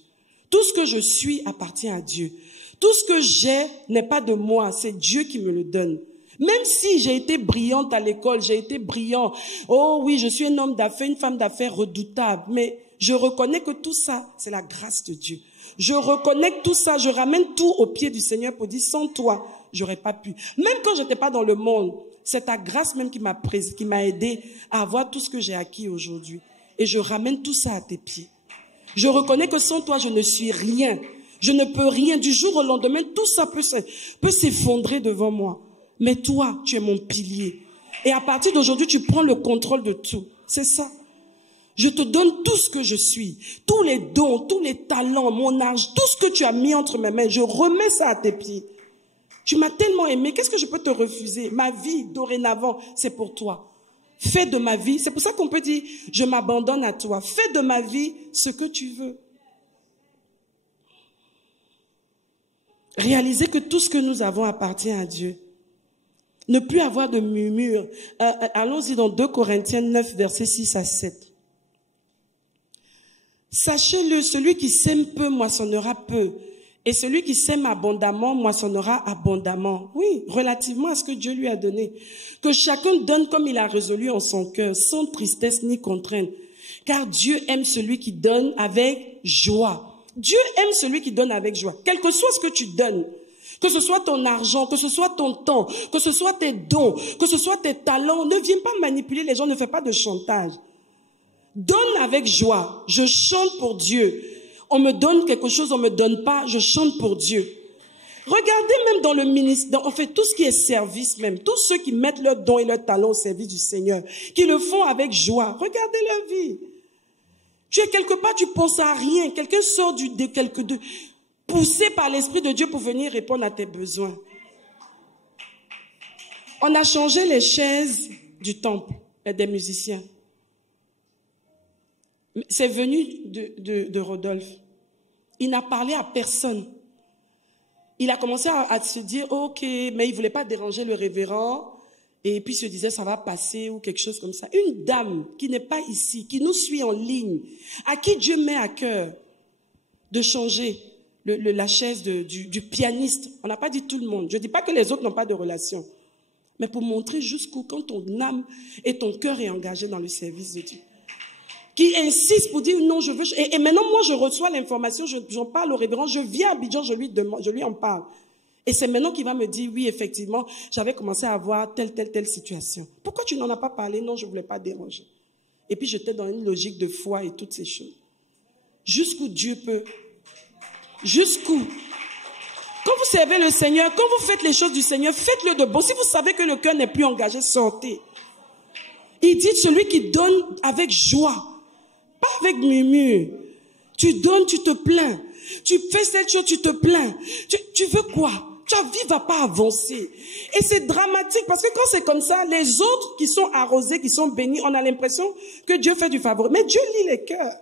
Tout ce que je suis appartient à Dieu. Tout ce que j'ai n'est pas de moi, c'est Dieu qui me le donne. Même si j'ai été brillante à l'école, j'ai été brillant. Oh oui, je suis un homme d'affaires, une femme d'affaires redoutable. Mais je reconnais que tout ça, c'est la grâce de Dieu. Je reconnais que tout ça, je ramène tout au pied du Seigneur pour dire, sans toi, j'aurais pas pu. Même quand j'étais pas dans le monde, c'est ta grâce même qui m'a aidé à avoir tout ce que j'ai acquis aujourd'hui. Et je ramène tout ça à tes pieds. Je reconnais que sans toi, je ne suis rien. Je ne peux rien. Du jour au lendemain, tout ça peut s'effondrer devant moi. Mais toi, tu es mon pilier. Et à partir d'aujourd'hui, tu prends le contrôle de tout. C'est ça. Je te donne tout ce que je suis. Tous les dons, tous les talents, mon âge, tout ce que tu as mis entre mes mains, je remets ça à tes pieds. Tu m'as tellement aimé, qu'est-ce que je peux te refuser? Ma vie, dorénavant, c'est pour toi. Fais de ma vie, c'est pour ça qu'on peut dire, je m'abandonne à toi. Fais de ma vie ce que tu veux. Réalisez que tout ce que nous avons appartient à Dieu. Ne plus avoir de murmure. Allons-y dans 2 Corinthiens 9, versets 6 à 7. Sachez-le, celui qui sème peu moissonnera peu. Et celui qui sème abondamment moissonnera abondamment. Oui, relativement à ce que Dieu lui a donné. Que chacun donne comme il a résolu en son cœur, sans tristesse ni contrainte. Car Dieu aime celui qui donne avec joie. Dieu aime celui qui donne avec joie. Quel que soit ce que tu donnes, que ce soit ton argent, que ce soit ton temps, que ce soit tes dons, que ce soit tes talents, ne viens pas manipuler les gens, ne fais pas de chantage. Donne avec joie. Je chante pour Dieu. On me donne quelque chose, on me donne pas, je chante pour Dieu. Regardez même dans le ministère, on fait tout ce qui est service même, tous ceux qui mettent leurs dons et leurs talents au service du Seigneur, qui le font avec joie. Regardez leur vie. Tu es quelque part, tu penses à rien. Quelqu'un sort poussé par l'Esprit de Dieu pour venir répondre à tes besoins. On a changé les chaises du temple et des musiciens. C'est venu de Rodolphe. Il n'a parlé à personne. Il a commencé à se dire, ok, mais il ne voulait pas déranger le révérend. Et puis il se disait, ça va passer ou quelque chose comme ça. Une dame qui n'est pas ici, qui nous suit en ligne, à qui Dieu met à cœur de changer la chaise du pianiste. On n'a pas dit tout le monde. Je ne dis pas que les autres n'ont pas de relation. Mais pour montrer jusqu'où, quand ton âme et ton cœur est engagé dans le service de Dieu. Qui insiste pour dire non, je veux. Et maintenant, moi, je reçois l'information, j'en parle au révérend, je viens à Abidjan, je lui en parle. Et c'est maintenant qu'il va me dire, oui, effectivement, j'avais commencé à avoir telle situation. Pourquoi tu n'en as pas parlé? Non, je ne voulais pas déranger. Et puis, j'étais dans une logique de foi et toutes ces choses. Jusqu'où Dieu peut. Jusqu'où. Quand vous servez le Seigneur, quand vous faites les choses du Seigneur, faites-le de bon. Si vous savez que le cœur n'est plus engagé, sortez. Il dit, celui qui donne avec joie. Pas avec murmure. Tu donnes, tu te plains. Tu fais cette chose, tu te plains. Tu veux quoi? Ta vie va pas avancer. Et c'est dramatique parce que quand c'est comme ça, les autres qui sont arrosés, qui sont bénis, on a l'impression que Dieu fait du favor. Mais Dieu lit les cœurs.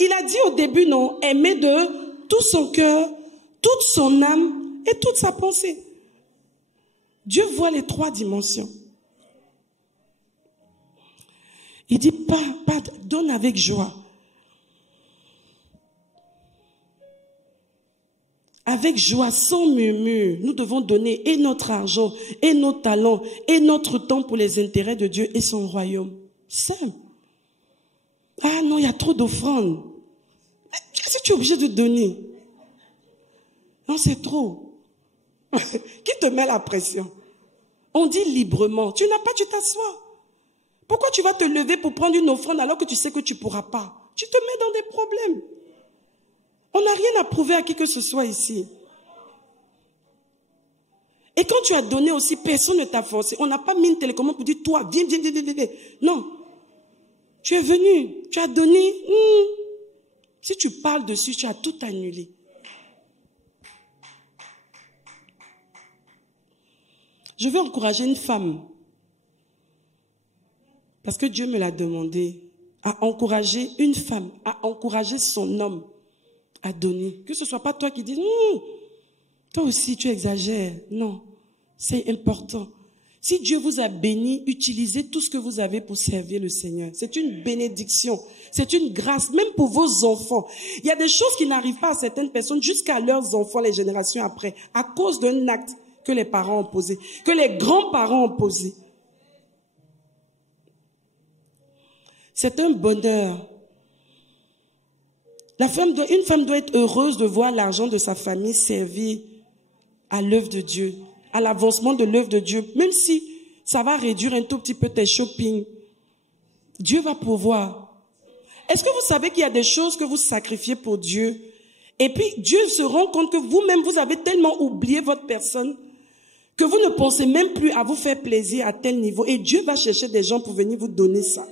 Il a dit au début, non, aimer de tout son cœur, toute son âme et toute sa pensée. Dieu voit les 3 dimensions. Il dit, donne avec joie. Avec joie, sans murmure, nous devons donner et notre argent, et nos talents, et notre temps pour les intérêts de Dieu et son royaume. Simple. Ah non, il y a trop d'offrandes. Qu'est-ce que tu es obligé de donner? Non, c'est trop. Qui te met la pression? On dit librement. Tu n'as pas, tu t'assois. Pourquoi tu vas te lever pour prendre une offrande alors que tu sais que tu ne pourras pas? Tu te mets dans des problèmes. On n'a rien à prouver à qui que ce soit ici. Et quand tu as donné aussi, personne ne t'a forcé. On n'a pas mis une télécommande pour dire, toi, viens. Non. Tu es venu, tu as donné. Si tu parles dessus, tu as tout annulé. Je veux encourager une femme, parce que Dieu me l'a demandé, à encourager une femme, à encourager son homme à donner. Que ce ne soit pas toi qui dis, toi aussi tu exagères. Non, c'est important. Si Dieu vous a béni, utilisez tout ce que vous avez pour servir le Seigneur. C'est une bénédiction, c'est une grâce, même pour vos enfants. Il y a des choses qui n'arrivent pas à certaines personnes jusqu'à leurs enfants, les générations après, à cause d'un acte que les parents ont posé, que les grands-parents ont posé. C'est un bonheur. Une femme doit être heureuse de voir l'argent de sa famille servir à l'œuvre de Dieu, à l'avancement de l'œuvre de Dieu. Même si ça va réduire un tout petit peu tes shopping, Dieu va pouvoir. Est-ce que vous savez qu'il y a des choses que vous sacrifiez pour Dieu? Et puis Dieu se rend compte que vous-même, vous avez tellement oublié votre personne que vous ne pensez même plus à vous faire plaisir à tel niveau. Et Dieu va chercher des gens pour venir vous donner ça.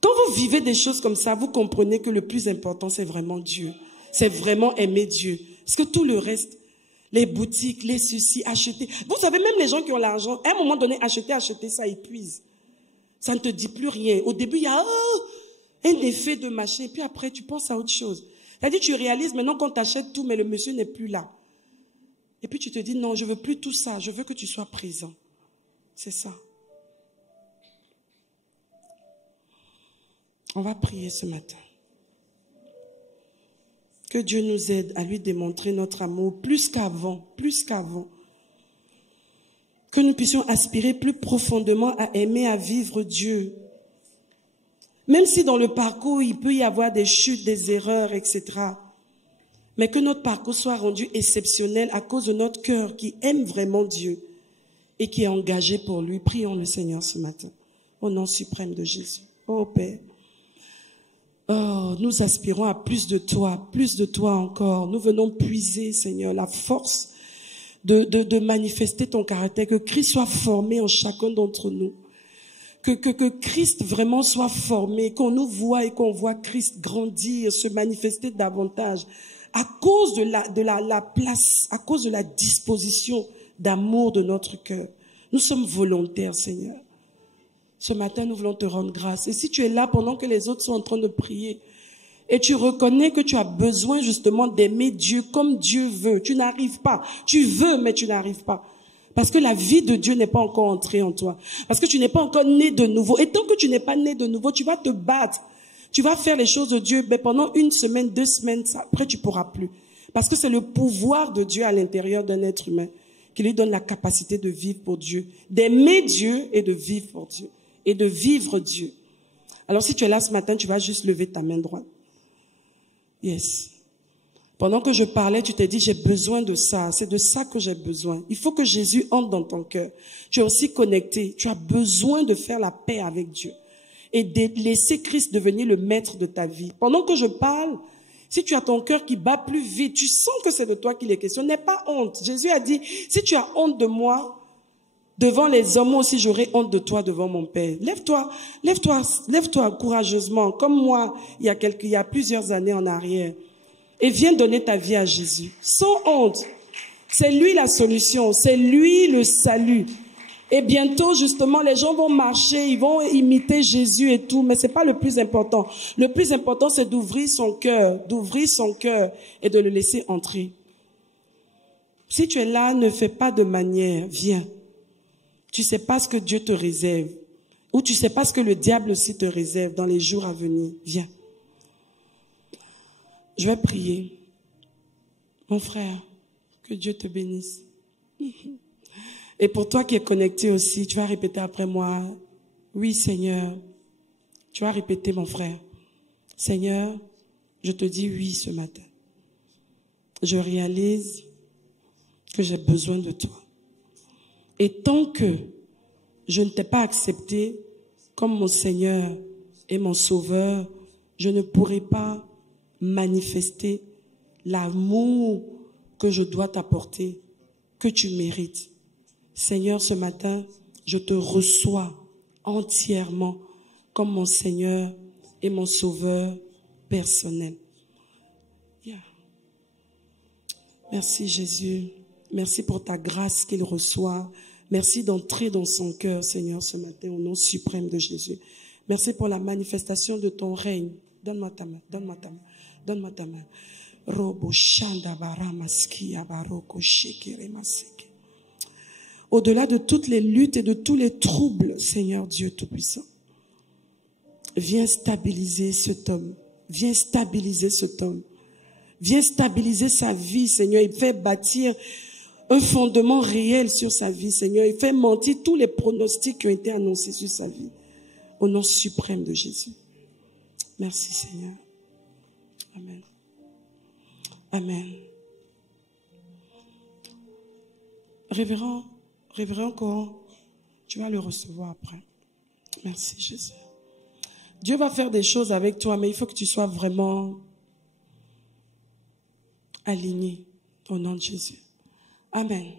Quand vous vivez des choses comme ça, vous comprenez que le plus important, c'est vraiment Dieu. C'est vraiment aimer Dieu. Parce que tout le reste, les boutiques, les ceci, acheter. Vous savez, même les gens qui ont l'argent, à un moment donné, acheter, ça épuise. Ça ne te dit plus rien. Au début, il y a un effet de machin. Et puis après, tu penses à autre chose. C'est-à-dire, tu réalises maintenant qu'on t'achète tout, mais le monsieur n'est plus là. Et puis tu te dis, non, je veux plus tout ça. Je veux que tu sois présent. C'est ça. On va prier ce matin. Que Dieu nous aide à lui démontrer notre amour plus qu'avant, plus qu'avant. Que nous puissions aspirer plus profondément à aimer, à vivre Dieu. Même si dans le parcours, il peut y avoir des chutes, des erreurs, etc. Mais que notre parcours soit rendu exceptionnel à cause de notre cœur qui aime vraiment Dieu et qui est engagé pour lui. Prions le Seigneur ce matin, au nom suprême de Jésus. Oh Père. Oh, nous aspirons à plus de toi encore. Nous venons puiser, Seigneur, la force de manifester ton caractère, que Christ soit formé en chacun d'entre nous. Que Christ vraiment soit formé, qu'on nous voit et qu'on voit Christ grandir, se manifester davantage, à cause de la place, à cause de la disposition d'amour de notre cœur. Nous sommes volontaires, Seigneur. Ce matin, nous voulons te rendre grâce. Et si tu es là pendant que les autres sont en train de prier, et tu reconnais que tu as besoin justement d'aimer Dieu comme Dieu veut, tu n'arrives pas. Tu veux, mais tu n'arrives pas. Parce que la vie de Dieu n'est pas encore entrée en toi. Parce que tu n'es pas encore né de nouveau. Et tant que tu n'es pas né de nouveau, tu vas te battre. Tu vas faire les choses de Dieu, mais pendant 1 semaine, 2 semaines, après tu pourras plus. Parce que c'est le pouvoir de Dieu à l'intérieur d'un être humain qui lui donne la capacité de vivre pour Dieu, d'aimer Dieu et de vivre pour Dieu. Et de vivre Dieu. Alors si tu es là ce matin, tu vas juste lever ta main droite. Yes. Pendant que je parlais, tu t'es dit, j'ai besoin de ça. C'est de ça que j'ai besoin. Il faut que Jésus entre dans ton cœur. Tu es aussi connecté. Tu as besoin de faire la paix avec Dieu. Et de laisser Christ devenir le maître de ta vie. Pendant que je parle, si tu as ton cœur qui bat plus vite, tu sens que c'est de toi qu'il est question. N'aie pas honte. Jésus a dit, si tu as honte de moi, devant les hommes, moi aussi j'aurai honte de toi devant mon Père. Lève-toi courageusement, comme moi, il y a plusieurs années en arrière. Et viens donner ta vie à Jésus. Sans honte. C'est lui la solution. C'est lui le salut. Et bientôt, justement, les gens vont marcher, ils vont imiter Jésus et tout, mais c'est pas le plus important. Le plus important, c'est d'ouvrir son cœur et de le laisser entrer. Si tu es là, ne fais pas de manière, viens. Tu sais pas ce que Dieu te réserve. Ou tu sais pas ce que le diable aussi te réserve dans les jours à venir. Viens. Je vais prier. Mon frère, que Dieu te bénisse. Et pour toi qui es connecté aussi, tu vas répéter après moi. Oui, Seigneur. Tu vas répéter, mon frère. Seigneur, Je te dis oui ce matin. Je réalise que j'ai besoin de toi. Et tant que je ne t'ai pas accepté comme mon Seigneur et mon Sauveur, je ne pourrai pas manifester l'amour que je dois t'apporter, que tu mérites. Seigneur, ce matin, je te reçois entièrement comme mon Seigneur et mon Sauveur personnel. Yeah. Merci Jésus. Merci pour ta grâce qu'il reçoit. Merci d'entrer dans son cœur, Seigneur, ce matin, au nom suprême de Jésus. Merci pour la manifestation de ton règne. Donne-moi ta main, donne-moi ta main, donne-moi ta main. Au-delà de toutes les luttes et de tous les troubles, Seigneur Dieu Tout-Puissant, viens stabiliser cet homme. Viens stabiliser cet homme. Viens stabiliser sa vie, Seigneur. Il fait bâtir un fondement réel sur sa vie, Seigneur. Il fait mentir tous les pronostics qui ont été annoncés sur sa vie. Au nom suprême de Jésus. Merci, Seigneur. Amen. Amen. Révérend Coran, tu vas le recevoir après. Merci, Jésus. Dieu va faire des choses avec toi, mais il faut que tu sois vraiment aligné au nom de Jésus. Amen.